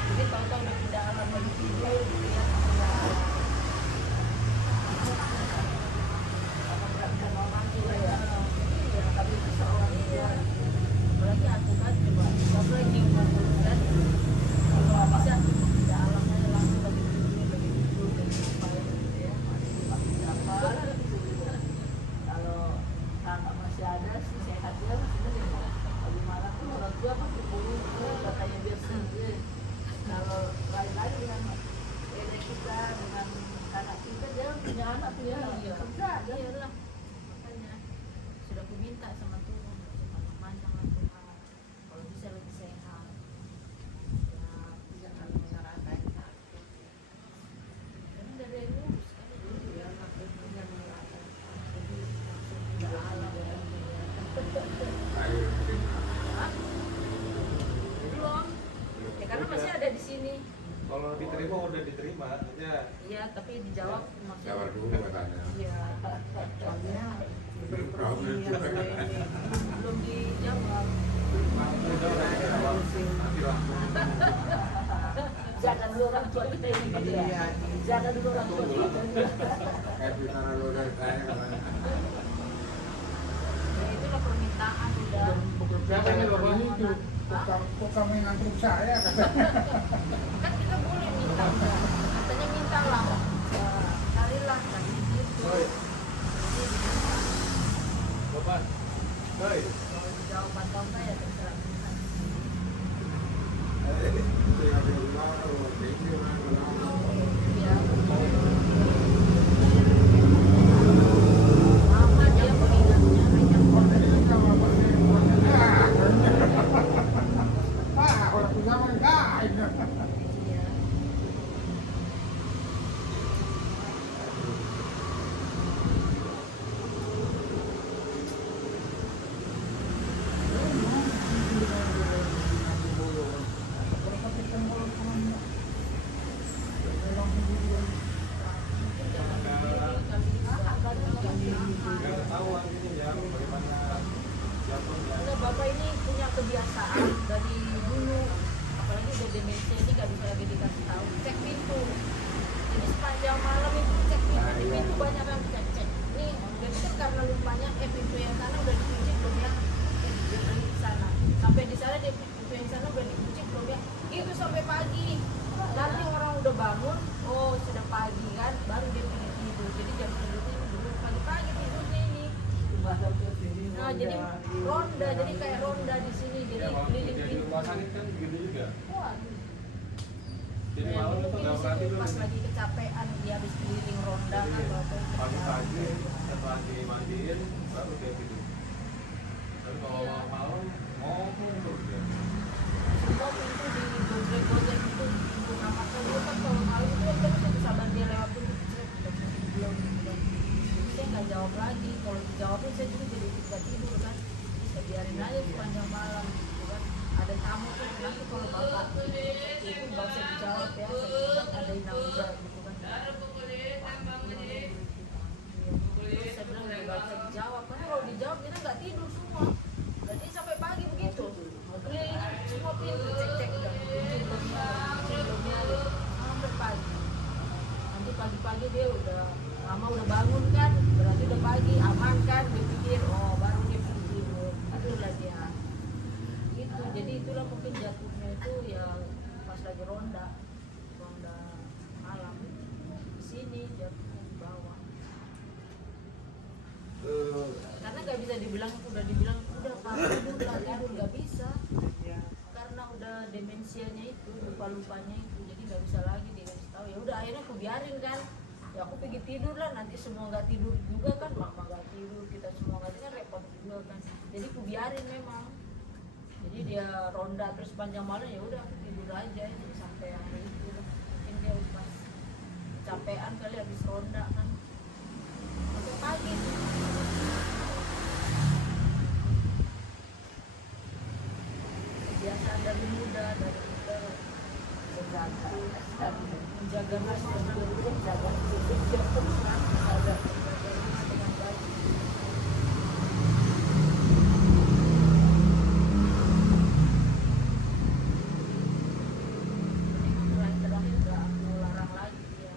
Jadi tahu-tahu udah pindah alam lagi tidur. Tapi itu seorang dia. Apalagi aku kan coba. Tapi lagi kan. Kalau bisa pindah alamnya langsung lagi tidur lagi apa ya. Kalau kakak masih ada sih sehat ya sebenarnya. Lagi marah tuh orang tua masih buruk katanya biar sendiri. Kalau lain-lain dengan beda kita dengan anak kita dia punya anak punya Iya. kerja ada. Iyalah. Makanya sudah aku minta sama Tuhan panjang lah Tuhan. Kalau bisa lebih sehat. Ya, jangan mengarakan sakit. Ini dari lurus kan itu ya punya mengarakan. Jadi langsung pindah alam kan. Hah? Belum. Ya karena masih ada di sini. Kalau diterima udah diterima aja. Iya, tapi dijawab maksudnya. Jawab dulu katanya. Iya. Soalnya belum dijawab. Jangan dulu orang tua kita ini gitu ya. Jangan dulu orang tua kita. Kayak bicara lo dari saya katanya. Ya itulah permintaan udah. Siapa ini, Bapak? Itu, kok kamu yang ngantuk saya katanya. Kan kita boleh minta, katanya minta lah, carilah kan gitu. Hoi. Bapak, hoi. Kalau dijawab atau enggak ya terserah. Ya. Lama dia mengingatnya hanya Orang punya mah enggak. iya. Nggak tahu artinya ya bagaimana jatuhnya. Udah Bapak ini punya kebiasaan dari dulu, apalagi udah demensia ini nggak bisa lagi dikasih tahu. Cek pintu. Jadi sepanjang malam itu cek pintu, di pintu banyak yang cek. Nih, jadi kan karena lupanya pintu yang sana udah dikunci belum ya? Dia pergi ke sana. Sampai di sana dia pintu yang sana udah dikunci belum ya? Itu sampai pagi. Nanti orang udah bangun, oh sudah pagi kan, baru dia pergi tidur. Jadi jam tidurnya dulu pagi-pagi tidurnya ini. Nah, jadi ronda, jadi kayak ronda di sini, jadi Ya, waktu keliling dia di pintu. rumah sakit kan begitu juga. Wah, Jadi ya, malam itu mungkin nggak di berarti situ dulu. pas lagi kecapean dia habis keliling ronda kan, Bapak. Pagi-pagi setelah dimandiin baru dia tidur. Tapi kalau malam ngomong terus dia. Semua pintu di gojek-gojek itu pintu kamarnya dulu kan kalau malam itu kan kita bisa bantu dia lewat pintu belum belum. Jadi saya nggak jawab lagi. Kalau dijawabin saya juga jadi tidak tidur kan. Saya biarin aja sepanjang malam gitu kan. Ada tamu tuh nanti kalau bapak itu nggak usah dijawab ya. Saya bilang ada inang juga gitu kan. Terus saya bilang nggak usah dijawab karena kalau dijawab kita nggak tidur semua. Jadi sampai pagi begitu. Kelilingin semua pintu cek-cek udah kunci belumnya gitu. Sampai pagi. Nanti pagi-pagi dia udah lama udah bangun kan, berarti udah pagi aman kan, dia pikir oh baru dia pergi tidur, tidurlah dia. Gitu. Jadi itulah mungkin jatuhnya itu ya pas lagi ronda malam di sini jatuhnya di bawah. Karena nggak bisa dibilang udah Pak tidur nggak bisa karena udah demensianya itu lupa-lupanya itu jadi nggak bisa lagi dikasih tahu. Ya udah akhirnya aku biarin kan, ya aku pergi tidur lah, nanti semua nggak tidur juga kan, mama nggak tidur, kita semua nggak tidur kan repot juga kan, jadi aku biarin memang. Jadi dia ronda terus panjang malam, ya udah aku tidur aja jadi sampai yang itu mungkin dia pas capean kali habis ronda kan sampai pagi. Kebiasaan dari muda menjaga nasional, menjaga Indonesia terus kan, menjaga rumah dengan baik. Terakhir nggak mau larang lagi ya,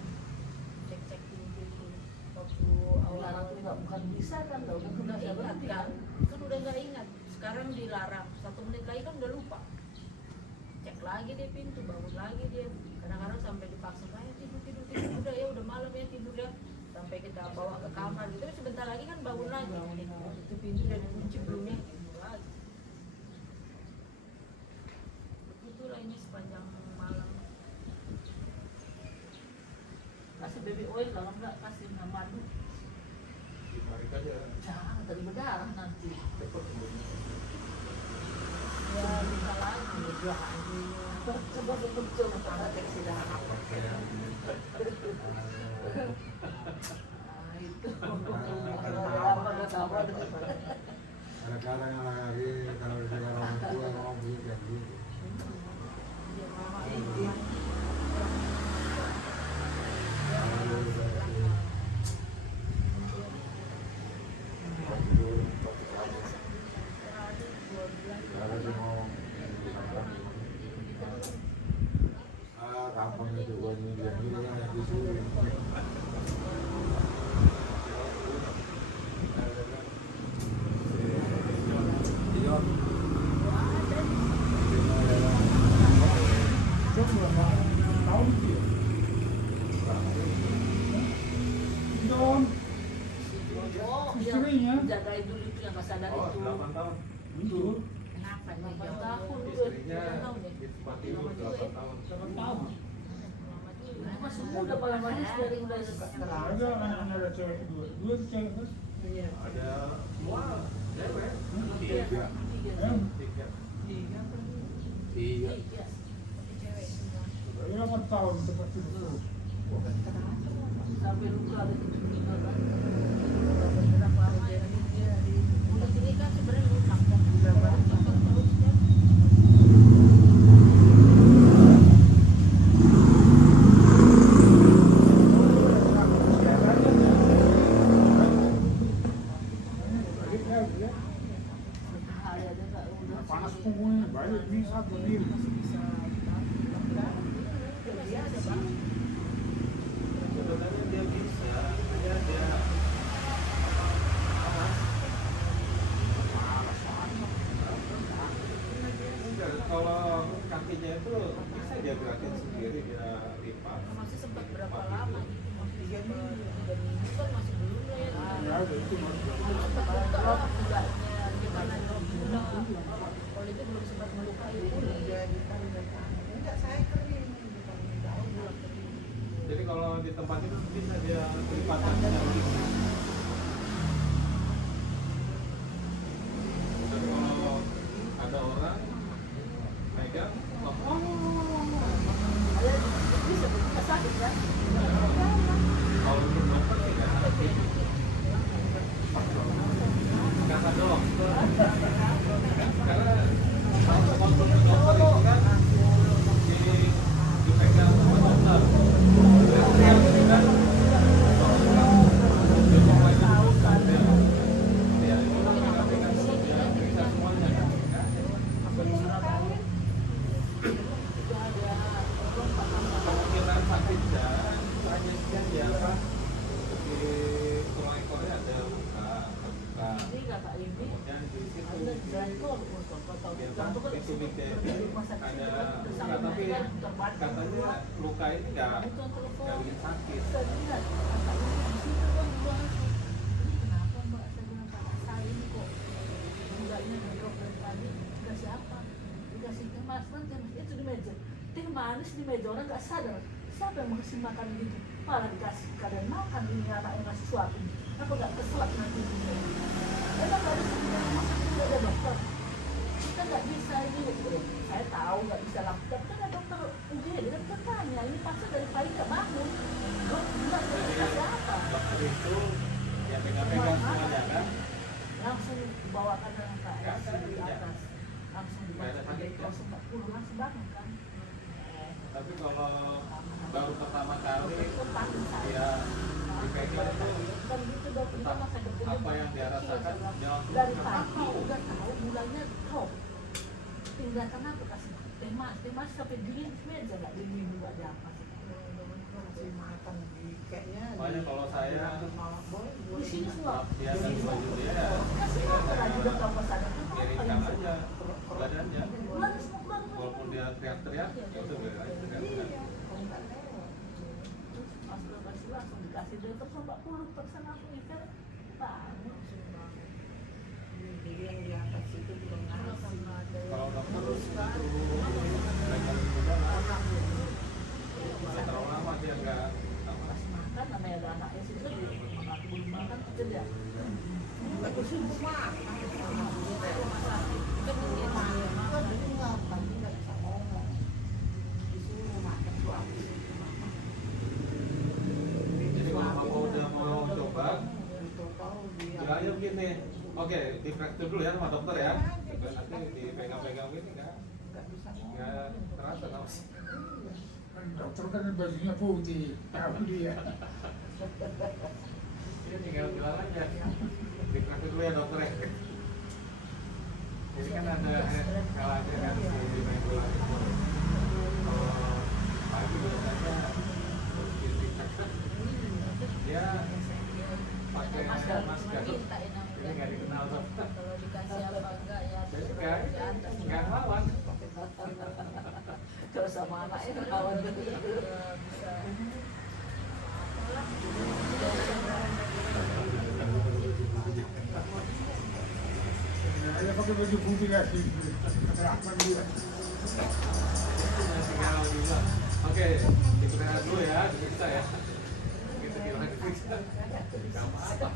cek-cek pintu waktu Larang itu nggak bukan bisa kan, nggak udah udah ingat kan udah nggak ingat, sekarang dilarang 1 menit lagi kan udah lupa, cek lagi dia pintu, bangun lagi dia, kadang-kadang sampai dipaksa ayo tidur udah ya udah malam ya tidur ya, sampai kita bawa ke kamar gitu, tapi sebentar lagi kan bangun lagi, itu pintu udah dikunci belum ya, tidur lagi. Begitulah ini sepanjang malam. kasih baby oil kalau nggak kasih madu. Ditarik aja. Jangan tadi berdarah nanti. Cepat sembuhnya. Ya bisa lagi. Coba betul ada teksi darah apa? Itu. Kadang-kadang lagi kalau di orang tua ngomong begitu kayak gitu. Ya, mama, Kalau jagain dulu itu yang nggak sadar Oh, itu. 8 tahun. Itu. Kenapa nih? 8 tahun dulu. Istrinya 8 tahun ya. di tempat tidur 8 tahun. 8 tahun. Masih muda malah manis dari udah Ada anak-anak ada cewek dua. Dua cewek kan? Iya. Ada semua cewek. Tiga. Tiga. Yang Tiga. Tiga. Tiga. Cewek semua. 8 tahun seperti itu. Sampai luka ada di meninggal kan. Udah ini kan sebenarnya lunak kan. Udah banget. Terus kan. Hari ada nggak udah Panas punggungnya, banyak ini satu nih. Sebenarnya dia bisa, dia enggak, kalau kakinya itu bisa dia gerakin sendiri, dia lipat. Masih sempat berapa lama gitu? Masih 3 minggu kan masih belum lah ya. Ya, ada itu masih. Sempat buka lah pulangnya gimana dong pulang. Kalau itu belum sempat melukai pulang. Enggak, saya kering. Jadi kalau di tempat itu bisa dia kelipatan lagi. Dan kalau ada orang megang, bisa bisa sakit kan? kalau untuk dokter sih nggak sakit. Kata dokter, karena kalau konsul ke dokter itu kan dipegang sama dokter. Teriak gitu kan, ya itu kan pegang saja, bisa semuanya kan. Kemungkinan sakit dan hanya sekian ya kan di tulang ekornya ada luka. Ini kakak ini Kemudian di situ ada jantung atau ya kan jantung kan itu disebut di rumah sakit ada itu luka, tapi katanya luka ini nggak bikin sakit. Saya lihat kakak ini di situ kan bilang, ini kenapa mbak? Saya bilang kakak saya ini kok gulanya drop dari tadi dikasih apa? Dikasih teh manis itu di meja. Teh manis di meja orang nggak sadar. Siapa yang mau kasih makan gitu? Malah dikasih kalian makan ini anak yang ngasih suatu. Apa nggak keselak nanti? Emang nggak bisa kita rumah sakit nggak ada dokter. Kita nggak bisa ini. Saya tahu nggak bisa lakukan. Kan ada dokter UGD dan bertanya ini pasti dari pagi nggak bangun. Dok, bilang Jadi kasih apa? dokter itu ya pegang-pegang semuanya kan. Langsung dibawakan ke Nggak ada di sakitnya. atas. Langsung Nggak ada dibawa sakitnya. langsung 40 langsung bangun kan. Tapi kalau baru pertama kali Itu tanggung saya. dia dipegang itu Kan gitu dok, kita masa depan apa yang dia rasakan dia langsung dari pagi udah tahu bulannya drop. Tindakan apa kasih teh mas sampai dingin meja nggak dingin nggak ada apa sih. Masih makan di kayaknya. Makanya kalau saya malah boleh. Di sini semua. dia dan baju dia ya Kasih makan aja udah tahu pasarnya tuh apa miringkan yang aja badannya. bulan semua bulan. Walaupun dia teriak-teriak, ya udah biarin aja teriak-teriak. Pas kasih langsung dikasih dia terus 40% aku ikan bangun. Jadi yang di atas itu belum ngasih. Kalau dokter itu mereka juga nggak terlalu lama dia nggak apa. Pas makan namanya ada anaknya sih jadi aku belum makan aja dia. Aku sibuk makan. Jadi kalau kamu udah mau coba, ya ayo gini. Oke, diperiksa dulu ya sama dokter ya. Nanti dipegang-pegang gini nggak terasa tau sih. Dokter kan bajunya putih, tahu dia. Dia tinggal bilang aja. Diperiksa dulu ya dokter ya. Jadi kan ada kalau ada kan di main bola itu. Kalau pagi biasanya dia pakai masker. Ini nggak dikenal tuh. Kalau dikasih apa enggak ya Jadi terserah di atas. nggak ngelawan. Kalau sama anaknya kawan gitu. Bisa. pakai baju putih lagi. Terapkan dia. Oke, diperhatikan dulu ya, diperiksa ya. Kita bilang diperiksa. Gak apa-apa.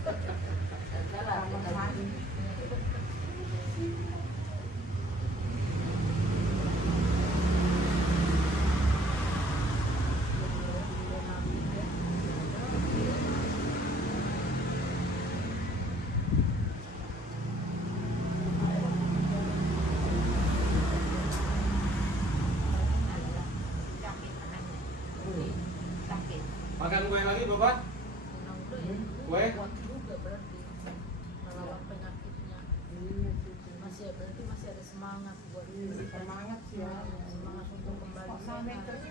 Sakit. Makan kue lagi, Bapak? Kue? Kuat juga berarti melawan penyakitnya. Berarti masih ada semangat buat Semangat sih ya. semangat untuk kembali Kok sampai sehat. terus?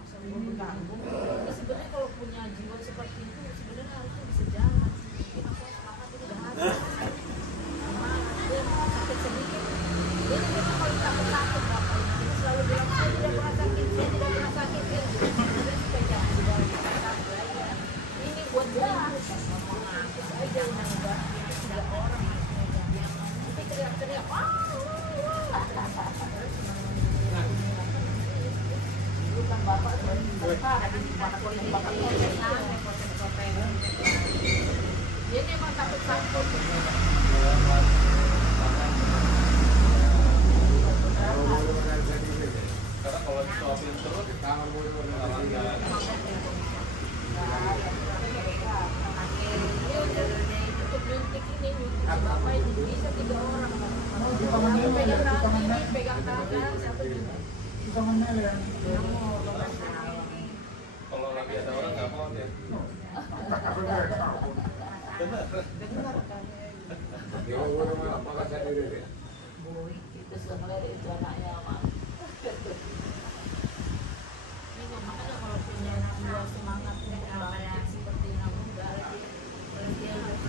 Masa Ini mengganggu. Jadi sebenarnya kalau punya jiwa seperti itu sebenarnya harusnya bisa jalan. Tapi masalah semangat itu udah ada. Semangat dia sakit sedikit. Dia memang kalau takut bapak ini dia selalu bilang saya tidak pernah sakit, saya tidak pernah sakit. Dia supaya jangan dibawa sakit lagi. Ini buat dia ngomong aku aja yang udah 3 orang tapi teriak-teriak Bukan bapak serta ada di mana kau yang bapak dia memang takut-takut. Karena kalau disuapin terus, kamar boleh berjalan. Dia udah untuk nyuntik ini, nyuntik bapak ini bisa 3 orang. Satu pegang kaki, pegang tangan, satu juga. Kita menel ya. Kalau lagi ada orang nggak mau ya. Aku tidak tahu. Benar. Dengar kan? Ya, boleh makan sendiri deh. itu sudah ngeliat itu anaknya mah. Ini makanya kalau punya jiwa semangat untuk bangkit seperti anak muda, berarti harus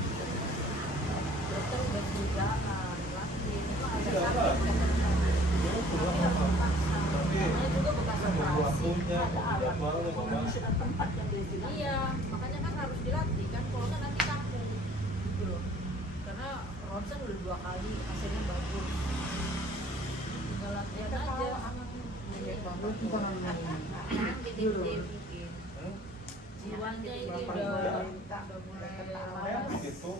dokter udah berjalan lagi. Ini mah ada sakit. Tapi harus memaksa. Namanya juga bekas operasi. Waktunya, Ada alat. mau Pokoknya sudah tempat yang dia bilang. Iya, makanya kan harus dilatih kan, kalau nggak nanti kaku gitu loh. Karena ronsen udah 2 kali, hasilnya bagus. Tinggal latihan aja. Gede-gede bikin. Jiwanya ini udah mulai Gitu.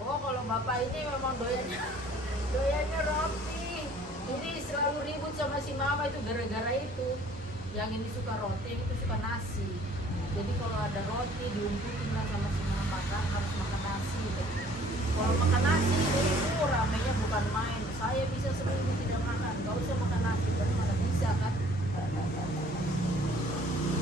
Oh, kalau bapak ini memang doyannya roti. Ini selalu ribut sama si mama itu gara-gara itu. Yang ini suka roti, yang itu suka nasi. Jadi kalau ada roti diumpetin lah sama si mama kan harus makan nasi. Kalau makan nasi itu ramenya bukan main. Saya bisa seminggu tidak makan, gak usah makan nasi, tapi mana bisa kan?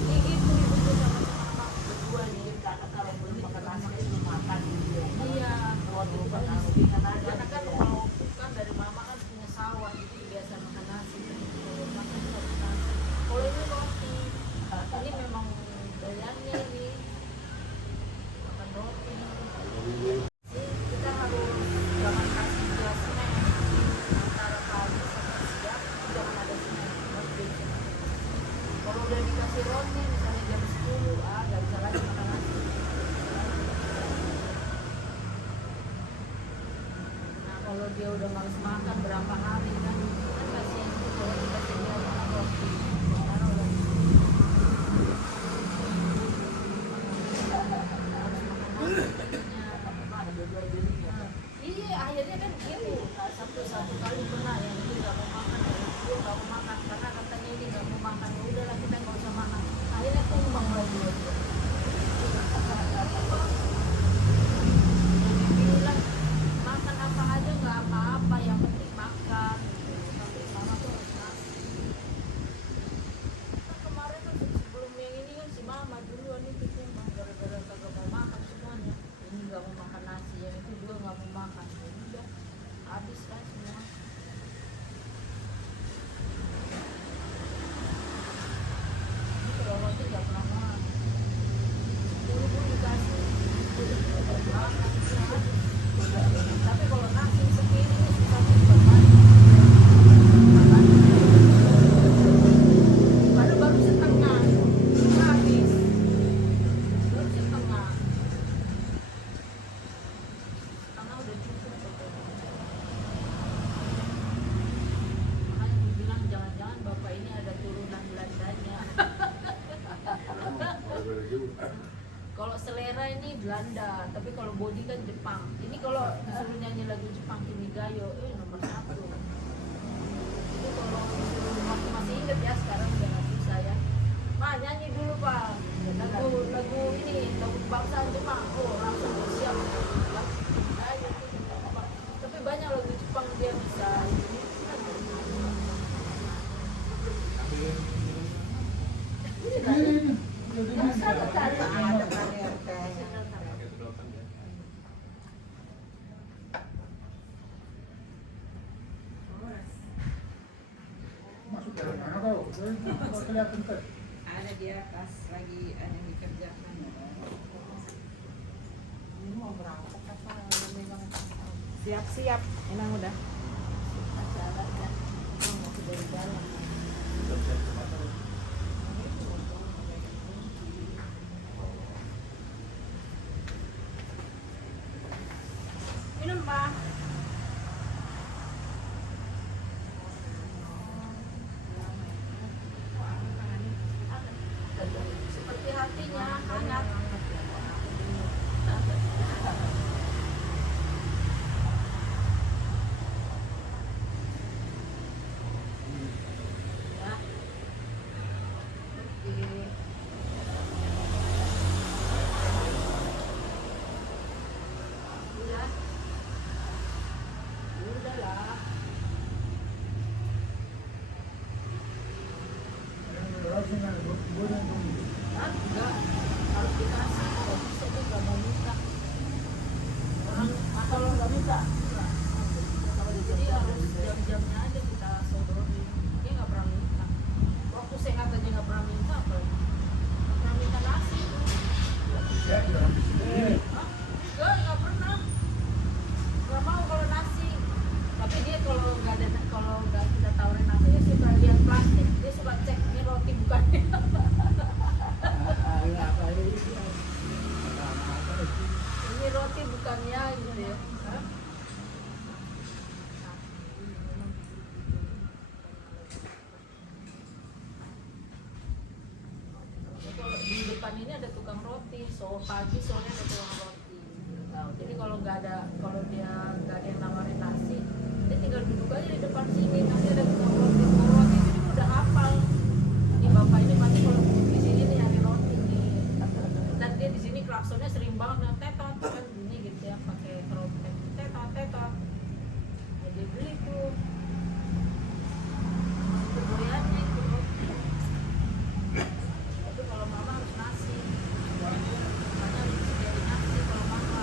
Ini gitu ribut sama si mama berdua nih. Karena kalau belum makan nasi itu makan gitu. Iya, Roti bukan karena nasi kan aja. kan kalau kan dari mama kan punya sawah, jadi biasa makan nasi. Kalau makan harus nasi. Kalau ini roti, ini memang doyannya ini makan roti. Kita harus jangan kasih dia snack antara pagi sampai siang, jangan ada snack. Kalau udah dikasih roti, misalnya jam 10, nggak bisa lagi makan nasi. Nah kalau dia udah males makan berapa hari kan kasihan itu kalau dikasih dia makan roti karena udah harus makan nasi. Iya akhirnya kan gitu. Satu kali pernah yang ini nggak mau makan, yang itu nggak mau makan karena katanya ini nggak mau makan. Ya udahlah kita nggak usah makan. Akhirnya tumbang lagi. Bilang makan apa aja nggak apa-apa, yang penting makan. Era ini Belanda, tapi kalau body kan Jepang. Ini kalau disuruh nyanyi lagu Jepang Kimigayo, nomor 1. Itu kalau disuruh masih inget ya, sekarang udah nggak bisa ya. Ma nyanyi dulu Pak, lagu ini, lagu kebangsaan Jepang. Oh langsung siap. Ayo, tapi banyak lagu Jepang dia bisa. Ada KDRT-nya. Masuk dari mana kau? Kau kelihatan kan? Ada dia pas lagi ada yang dikerjakan. Ini mau berangkat apa? Memang siap-siap. Emang udah. Acaranya mau ke dari dalam. Minum Pak. Seperti hatinya hangat. Ya. Oke. Udah. Udahlah. Hah? Enggak. Harus dikasih. Kalau bisa dia nggak mau minta. Orang kalau nggak minta. Enggak. Jadi harus jam-jamnya aja kita sodorin. Dia nggak pernah minta. Waktu sehat aja nggak pernah minta. Apalagi nggak pernah minta nasi. Hah? Nggak pernah. Nggak mau kalau nasi. Tapi dia kalau nggak kita tawarin nasi, dia suka lihat plastik. Dia suka cek ini roti bukannya. Ini roti bukannya gitu ya. Hah? Kalau di depan ini ada tukang roti, so pagi sore ada tukang roti. Tahu. Jadi kalau dia nggak ada yang nawarin nasi, dia tinggal duduk aja di depan sini, nanti ada tukang roti. Tukang roti itu dia udah hafal. Ini bapak ini pasti kalau duduk di sini nih nyari roti nih. Dan dia di sini klaksonnya sering banget, tetot kan bunyi gitu ya, pakai trompet, tetot tetot. Ya dia beli tuh. Itu doyannya itu roti. Tapi kalau mama harus nasi. Makanya harus disediain nasi kalau mama.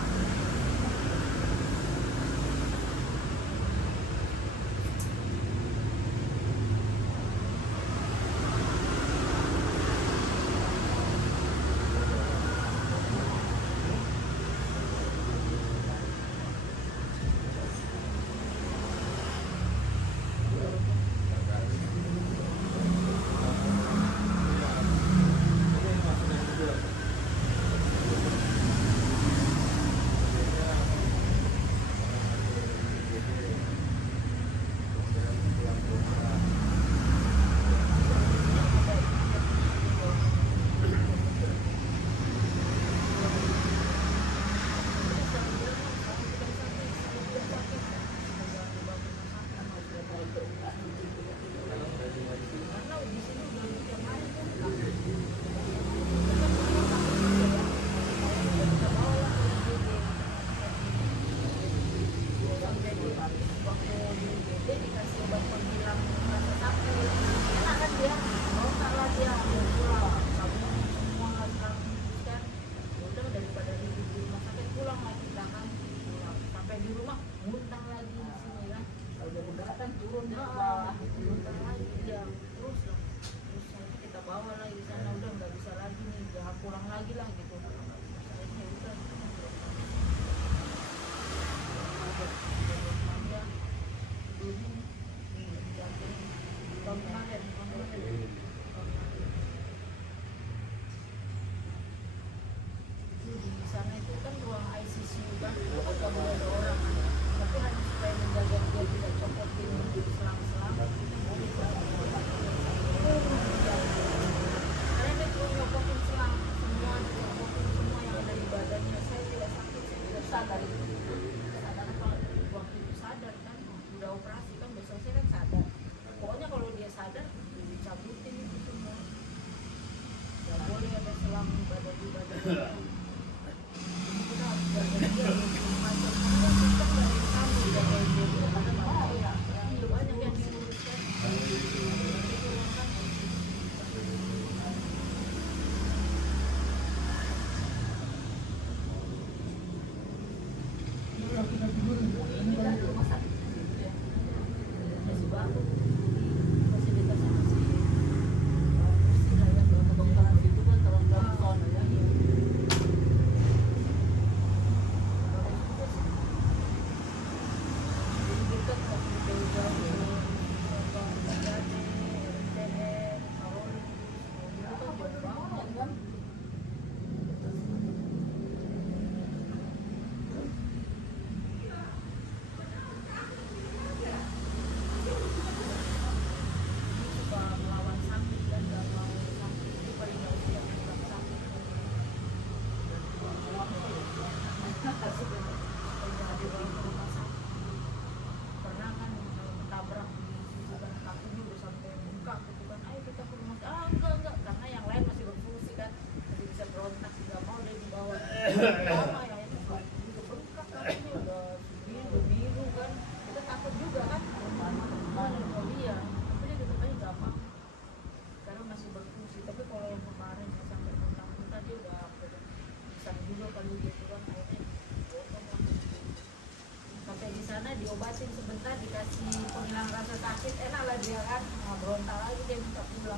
diobatin sebentar, dikasih penghilang rasa sakit, enak lah dia kan. Nah, berontak lagi dia minta pulang.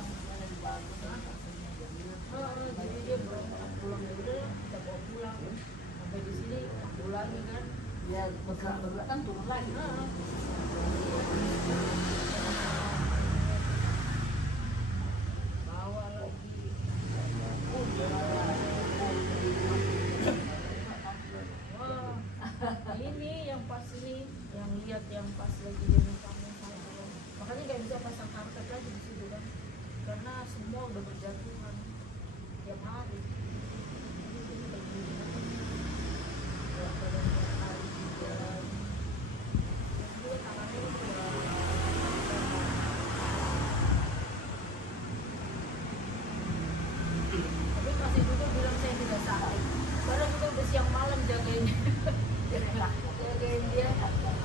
Jadi dia berontak pulang, ya udah kita bawa pulang. Sampai di sini pulang kan. Ya bergerak kan turun lagi. Bawa lagi. Wah, ini yang pas ini, yang lihat yang pas lagi dia minta. Makanya nggak bisa pasang karpet lagi di situ kan, karena semua udah berjatuhan tiap hari. Tapi masih juga bilang saya tidak sakit. Padahal kita udah siang malam jagain jagain dia.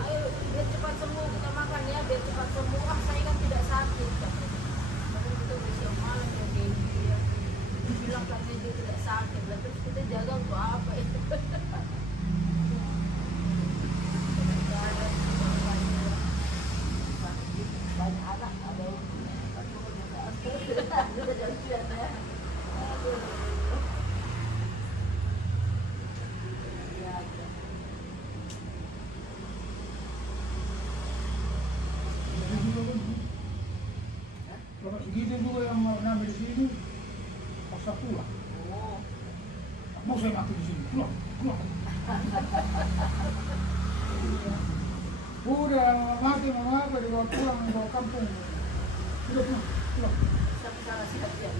Ayo biar cepat sembuh, kita makan ya biar cepat sembuh. Ah saya kan tidak sakit. Padahal kita udah siang malam jagain dia. Bilang katanya dia tidak sakit. Lah terus kita jaga untuk apa itu? Banyak anak ada yang Kalau segitu juga yang ngambil di sini, paksa pulang. Mau saya mati di sini, pulang. Udah mati mau apa dibawa pulang, dibawa kampung. Udah pulang. salah siap ya.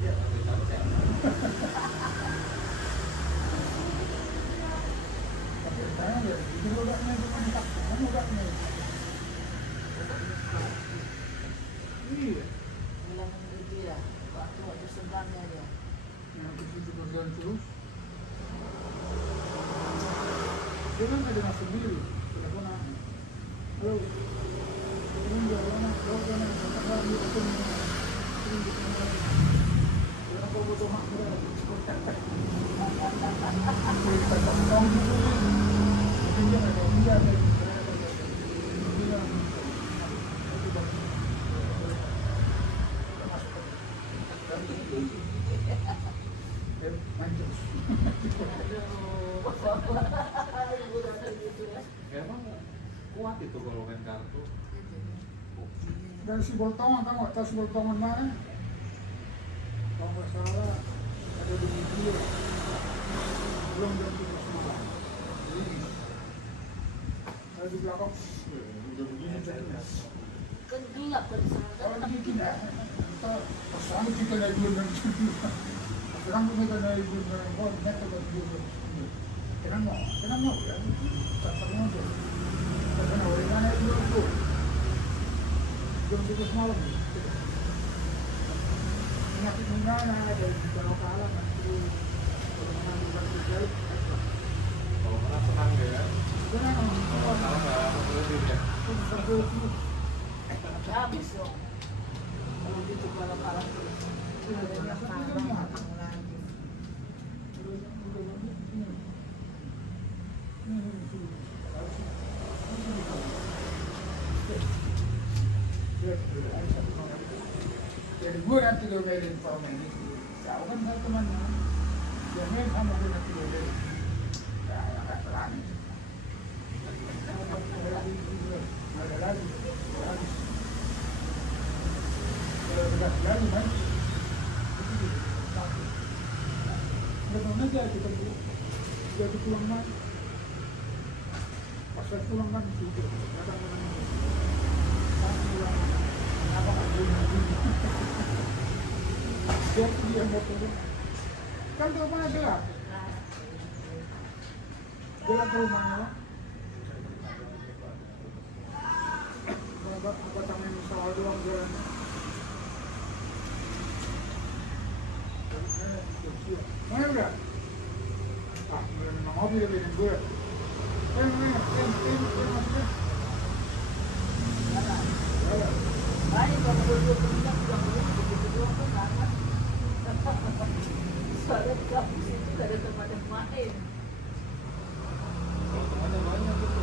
Ya, tapi capek. Tapi saya ya, itu udahnya itu mantap, kamu udahnya. Iya. Bilang dia waktu sedangnya dia. Yang di situ berjalan terus. Dia kan ada nasi sendiri, teleponan. Halo. Ini dia mana? Kalau kan ada di akun ini di sana. Kalau kau butuh mak dia. Kita tolong dulu. Mungkin dia ada dia ada. Dia mancus. Memang kuat itu kalau main kartu. Dari si Boltongan, kamu tahu si Boltongan mana? Kalau nggak salah ada di video. Belum jam 12 malam. Ada di belakang. Udah begini jadinya. Kan gelap kan sana. Kalau di tidak, kita pasang kita dari dulu dan dulu. Sekarang kita dari dulu dan dulu, kita dari dulu. Kenapa ya? Tak pernah tu. Karena orang mana itu dulu. Jam 12 malam. Penyakit mana ada di kalau kalah nanti kalau menang di jauh. Kalau menang senang ya. Kenapa? Kalau kalah nggak boleh ya. Habis dong. Kalau gitu kalau kalah terus. Jadi gue nanti domelin tahun ini. Jauh kan saya temannya. Dia main sama gue nanti domelin. Ya agak terani. Ada lagi. Kalau bekas lagi kan. Betul aja kita dulu. Jadi pulang kan. Pas saya pulang kan situ. Datang menang. Pulang. Kenapa nggak pulang? Dia mau turun. Kan tuh mana gelap? Gelap rumahnya. Apa tangan soal doang jalan. Mana udah? Ah, memang mobil lebih dari gue. Maksudnya. Baik kalau berdua kita pulang begitu doang kan lama. Soalnya di kampus itu gak ada tempat yang main. Kalau temannya banyak gitu.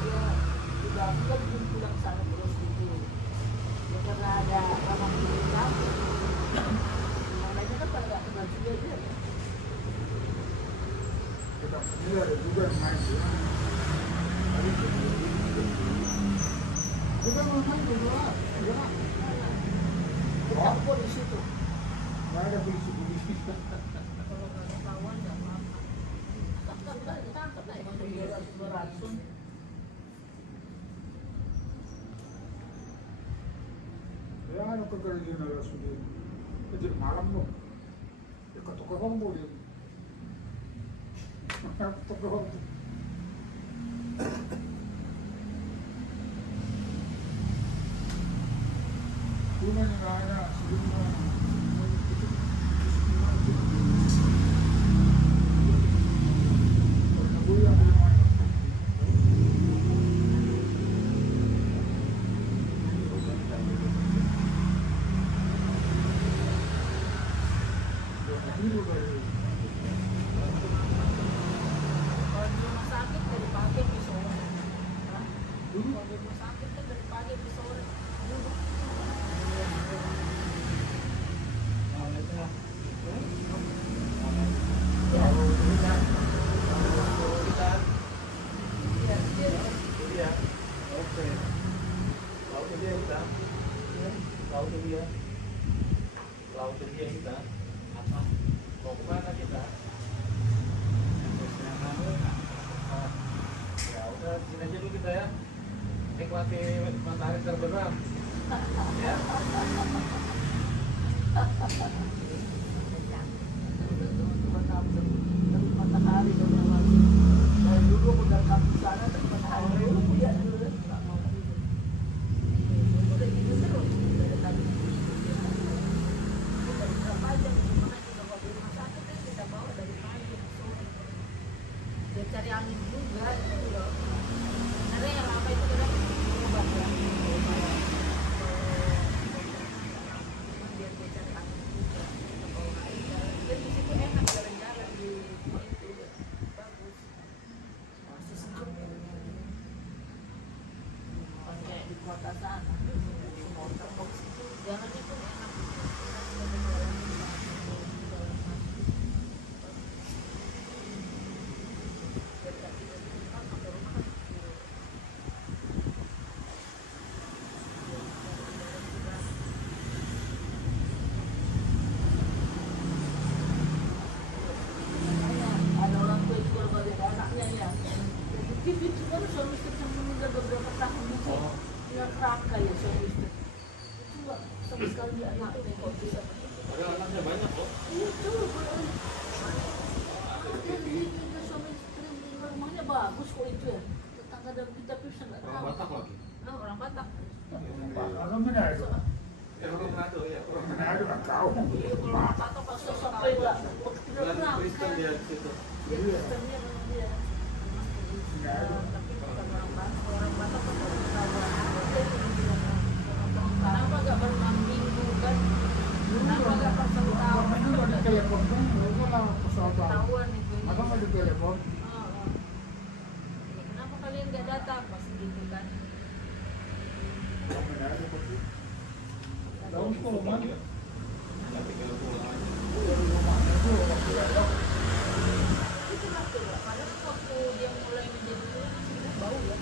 Ya, Ya, orang bilang, namanya kan pada nggak kenal juga dia. Kita ini ada juga yang main di sana. Tadi kita mau main berdua, berdua. Kita pun di situ. Nggak ada polisi-polisi. Kalau nggak ketahuan nggak apa-apa. Kita ditangkap lah, emang beracun. Ya, ano kerja na lang sudah. Jadi malam loh. Ketukang mo din. Ketukang. Cuma yang ada sebelumnya. Kalau di rumah sakit dari pagi sampai sore. Kalau di rumah sakit kan dari pagi sampai sore. Nikmati matahari terbenam. Ya. Matahari dari dulu aku datang ke sana dan matahari dulu lihat dulu. Udah gitu terus dari tadi. Kita berapa jam gimana juga kalau di rumah sakit kan kita bawa dari pagi sampai sore. Dia cari angin juga gitu loh. Sebenarnya yang apa itu kita obat ya. Biar dia cari angin juga. Kita bawa aja. Dan di situ enak jalan-jalan di itu bagus. Masih sejuk. Pakai di kota sana. Motor box itu Jalan itu enak. ada orang tua itu kalau balik anaknya ya. Jadi TV itu kan suami istri yang meninggal beberapa tahun itu. Yang kerangka ya suami istri. Itu nggak sama sekali dia anaknya kok bisa. Padahal anaknya banyak kok. Itu dia suami istri meninggal rumahnya bagus kok itu ya. Tetangga dalam kita bisa nggak Orang tahu. Batak lagi. Oh, orang Batak. Orang Manado. Orang Manado ya. Orang Manado nggak tahu. Iya, kalau orang Batak Pas pasti sampai lah. Bulan Kristen dia di situ. Dia Kristennya memang dia. Manado. tapi bukan orang Batak. Orang Batak kan baru tahu. Kenapa nggak berenam minggu kan? Kenapa nggak pasang tahu? Orang itu ada telepon kan, kalau lah pesawat. Ketahuan itu. Maka ada telepon. Oh, oh. Ya, kenapa kalian nggak datang? Pasti gitu kan? Orang Manado pasti. Tahu sekolah mana? Tapi kalau pulang aja. Dari rumahnya itu orang Manado. Itu lah tuh. Padahal waktu dia mulai menjadi turun sudah bau ya.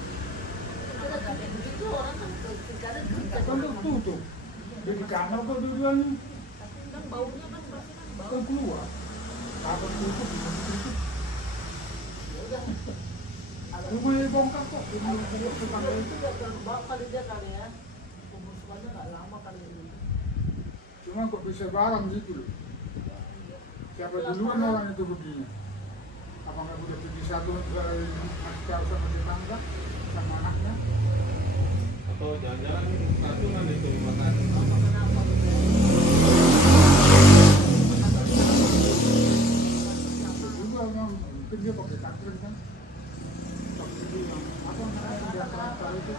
Kenapa nggak ada yang Itu orang kan sekarang kita Kan tertutup. Jadi kamar kok duluan tapi kan baunya kan pasti kan bau. kan keluar. Takut tutup, bisa ditutup. ya udah. Lu boleh bongkar kok. Jadi lu buat Itu tetangga itu. nggak terlalu bawa kali dia kali ya. Pembusukannya nggak lama kali ini. Cuma kok bisa barang gitu loh. Siapa duluan orang itu begini? Apa nggak udah pergi satu ngasih tahu sama tetangga sama anaknya? Atau jangan-jangan patungan itu makan. Kenapa? Juga memang mungkin dia pakai takdir kan? Takdir itu yang apa namanya yang dia kantor itu?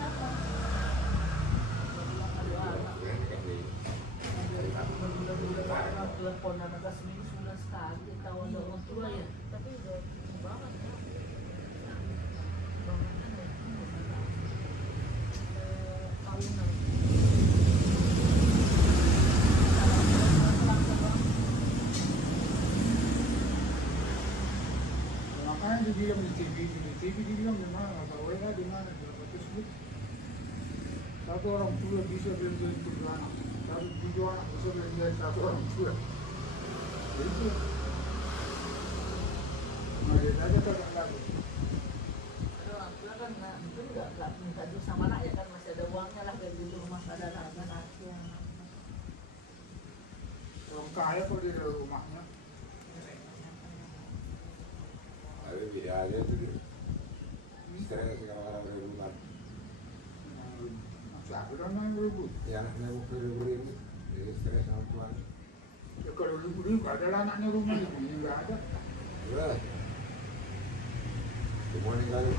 Telepon anak seminggu sebulan sekali tahu ada orang tua ya. Tapi udah banget ya. Bangunan ya. Tahunan. TV dibilang di mana, atau WA di mana, di Facebook. Satu orang tua bisa belajar tujuh anak, tujuh anak bisa belajar satu orang tua. Itu, nah dia aja tak lagi. Ada orang tua kan itu nggak minta duit sama anak ya kan masih ada uangnya lah dari dulu rumah pada anak-anak. Orang kaya kok di dalam rumahnya. Tapi beda aja tuh dia. Stres sekarang dari rumah. Siapa yang main ribut? Ya anaknya mau ribut, jadi stres sama tuan. Ya kalau ribut ada anaknya rumah ini nggak ada. Udah, semua ninggalin.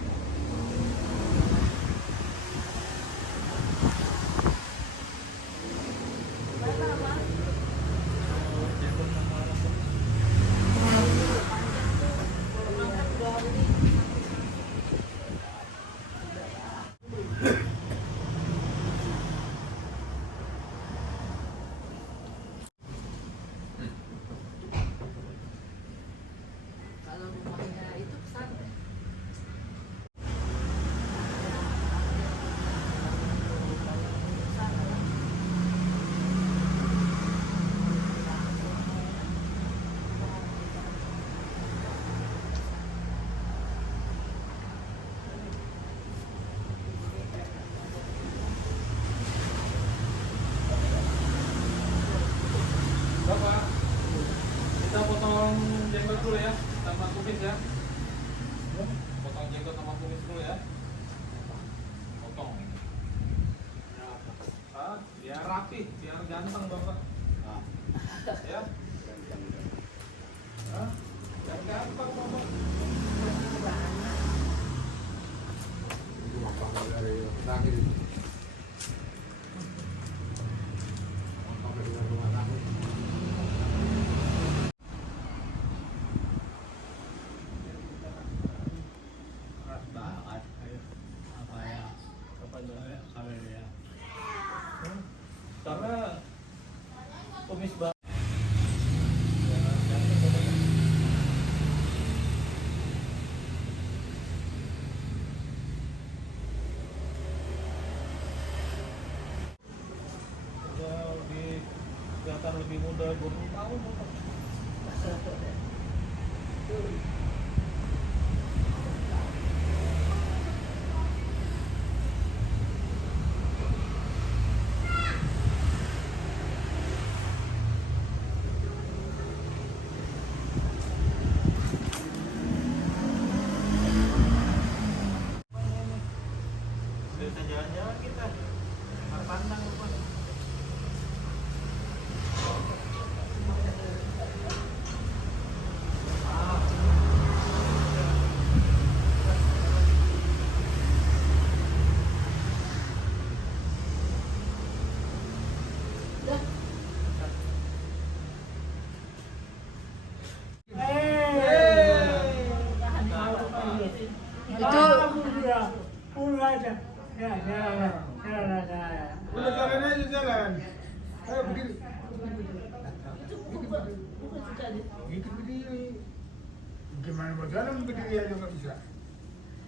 Kalau rumahnya itu pesantren. Bapak, kita potong jenggot dulu ya, sama kumis ya. Potong jenggot sama kumis dulu ya. Potong. Biar rapi, biar ganteng bapak. Ya. Biar gampang bapak. Itu makan dari sakit. Makan dari rumah sakit. Karena kumis bapak. Udah lebih kelihatan lebih muda 20 tahun bapak. Bisa jalan-jalan kita. Pandang bapak. Udah jalan aja jalan. Ayo begini. Gitu berdiri. Gimana mau jalan berdiri aja nggak bisa.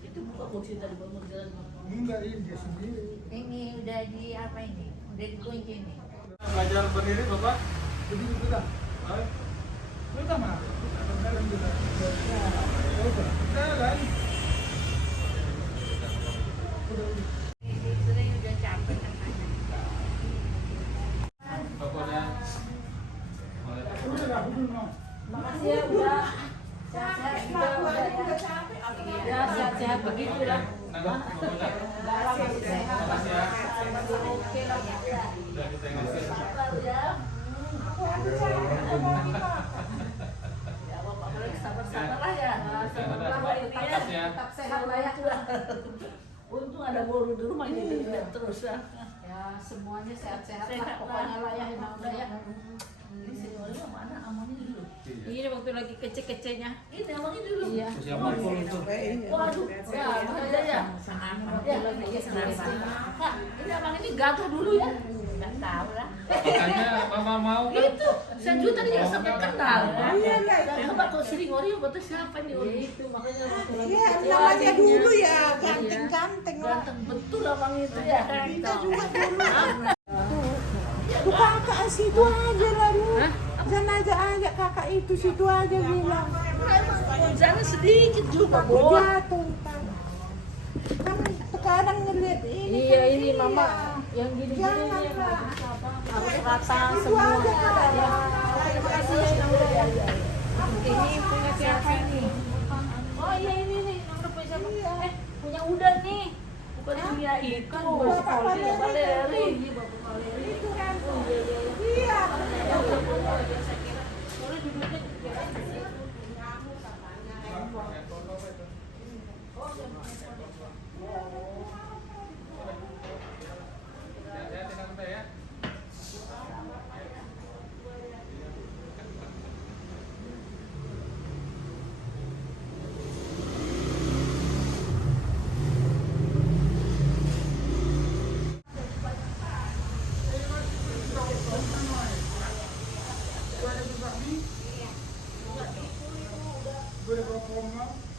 Itu buka kursi tadi bangun jalan. Enggak ini dia sendiri. Ini udah di apa ini? Udah dikunci nih. Belajar berdiri bapak. Berdiri sudah. Ayo. Sudah mah. Jalan juga. Jalan. Sering udah capek katanya. Bapak udah Udah lah, udah mau. Makasih ya udah. Sehat-sehat juga udah ya. Ya sehat-sehat begitu lah. Bapak udah. Enggak lah masih sehat. Makasih ya. Oke lah ya. Udah kita ngasih. Sabar ya. Ya bapak boleh sabar-sabar lah ya. Sabar lah ini ya. Tetap sehat lah ya. Untung ada boru di rumah ini terus ya. Ya semuanya sehat-sehat lah. Pokoknya lah ya udah ya. Ini semuanya mana amannya dulu. Ini waktu lagi kece-kecenya. Ini amannya dulu. Iya. Usia 40 tuh. Waduh, ya bahaya ya. Sama Ya, lagi ya, sama Kak, ini abang ini gatal dulu ya. Nggak tahu lah. Makanya mama mau kan? Itu, saya juga tadi nggak sampai kenal. Iya lah. Coba kok sering Ori, kata siapa nih Ori itu, makanya waktu lagi Iya, kecil namanya adiknya. dulu ya Iya. ganteng-ganteng lah. Ganteng betul abang itu ya. Kita juga dulu. Tuh kakak situ aja lah lu. Jangan ajak kakak itu situ aja bilang. Jangan sedikit juga, Bo. Jatuh ntar. Kan sekarang ngeliat ini. Iya, kan ini iya. mama yang gini-gini Jangan nih yang lah. harus rata Itu semua. aja kakak. Terima kasih ya Yang Mulia. Ini punya siapa ini? Oh iya ini nih, nomor punya siapa? Punya Udan nih. Bukan punya itu. Bapak Valeri. Valeri. Iya, Bapak Valeri. Itu kan. Oh, iya, iya, iya. Iya. Ya udah, saya kira. Soalnya duduknya juga di situ. Hati-hati sampai ya. Boleh bawa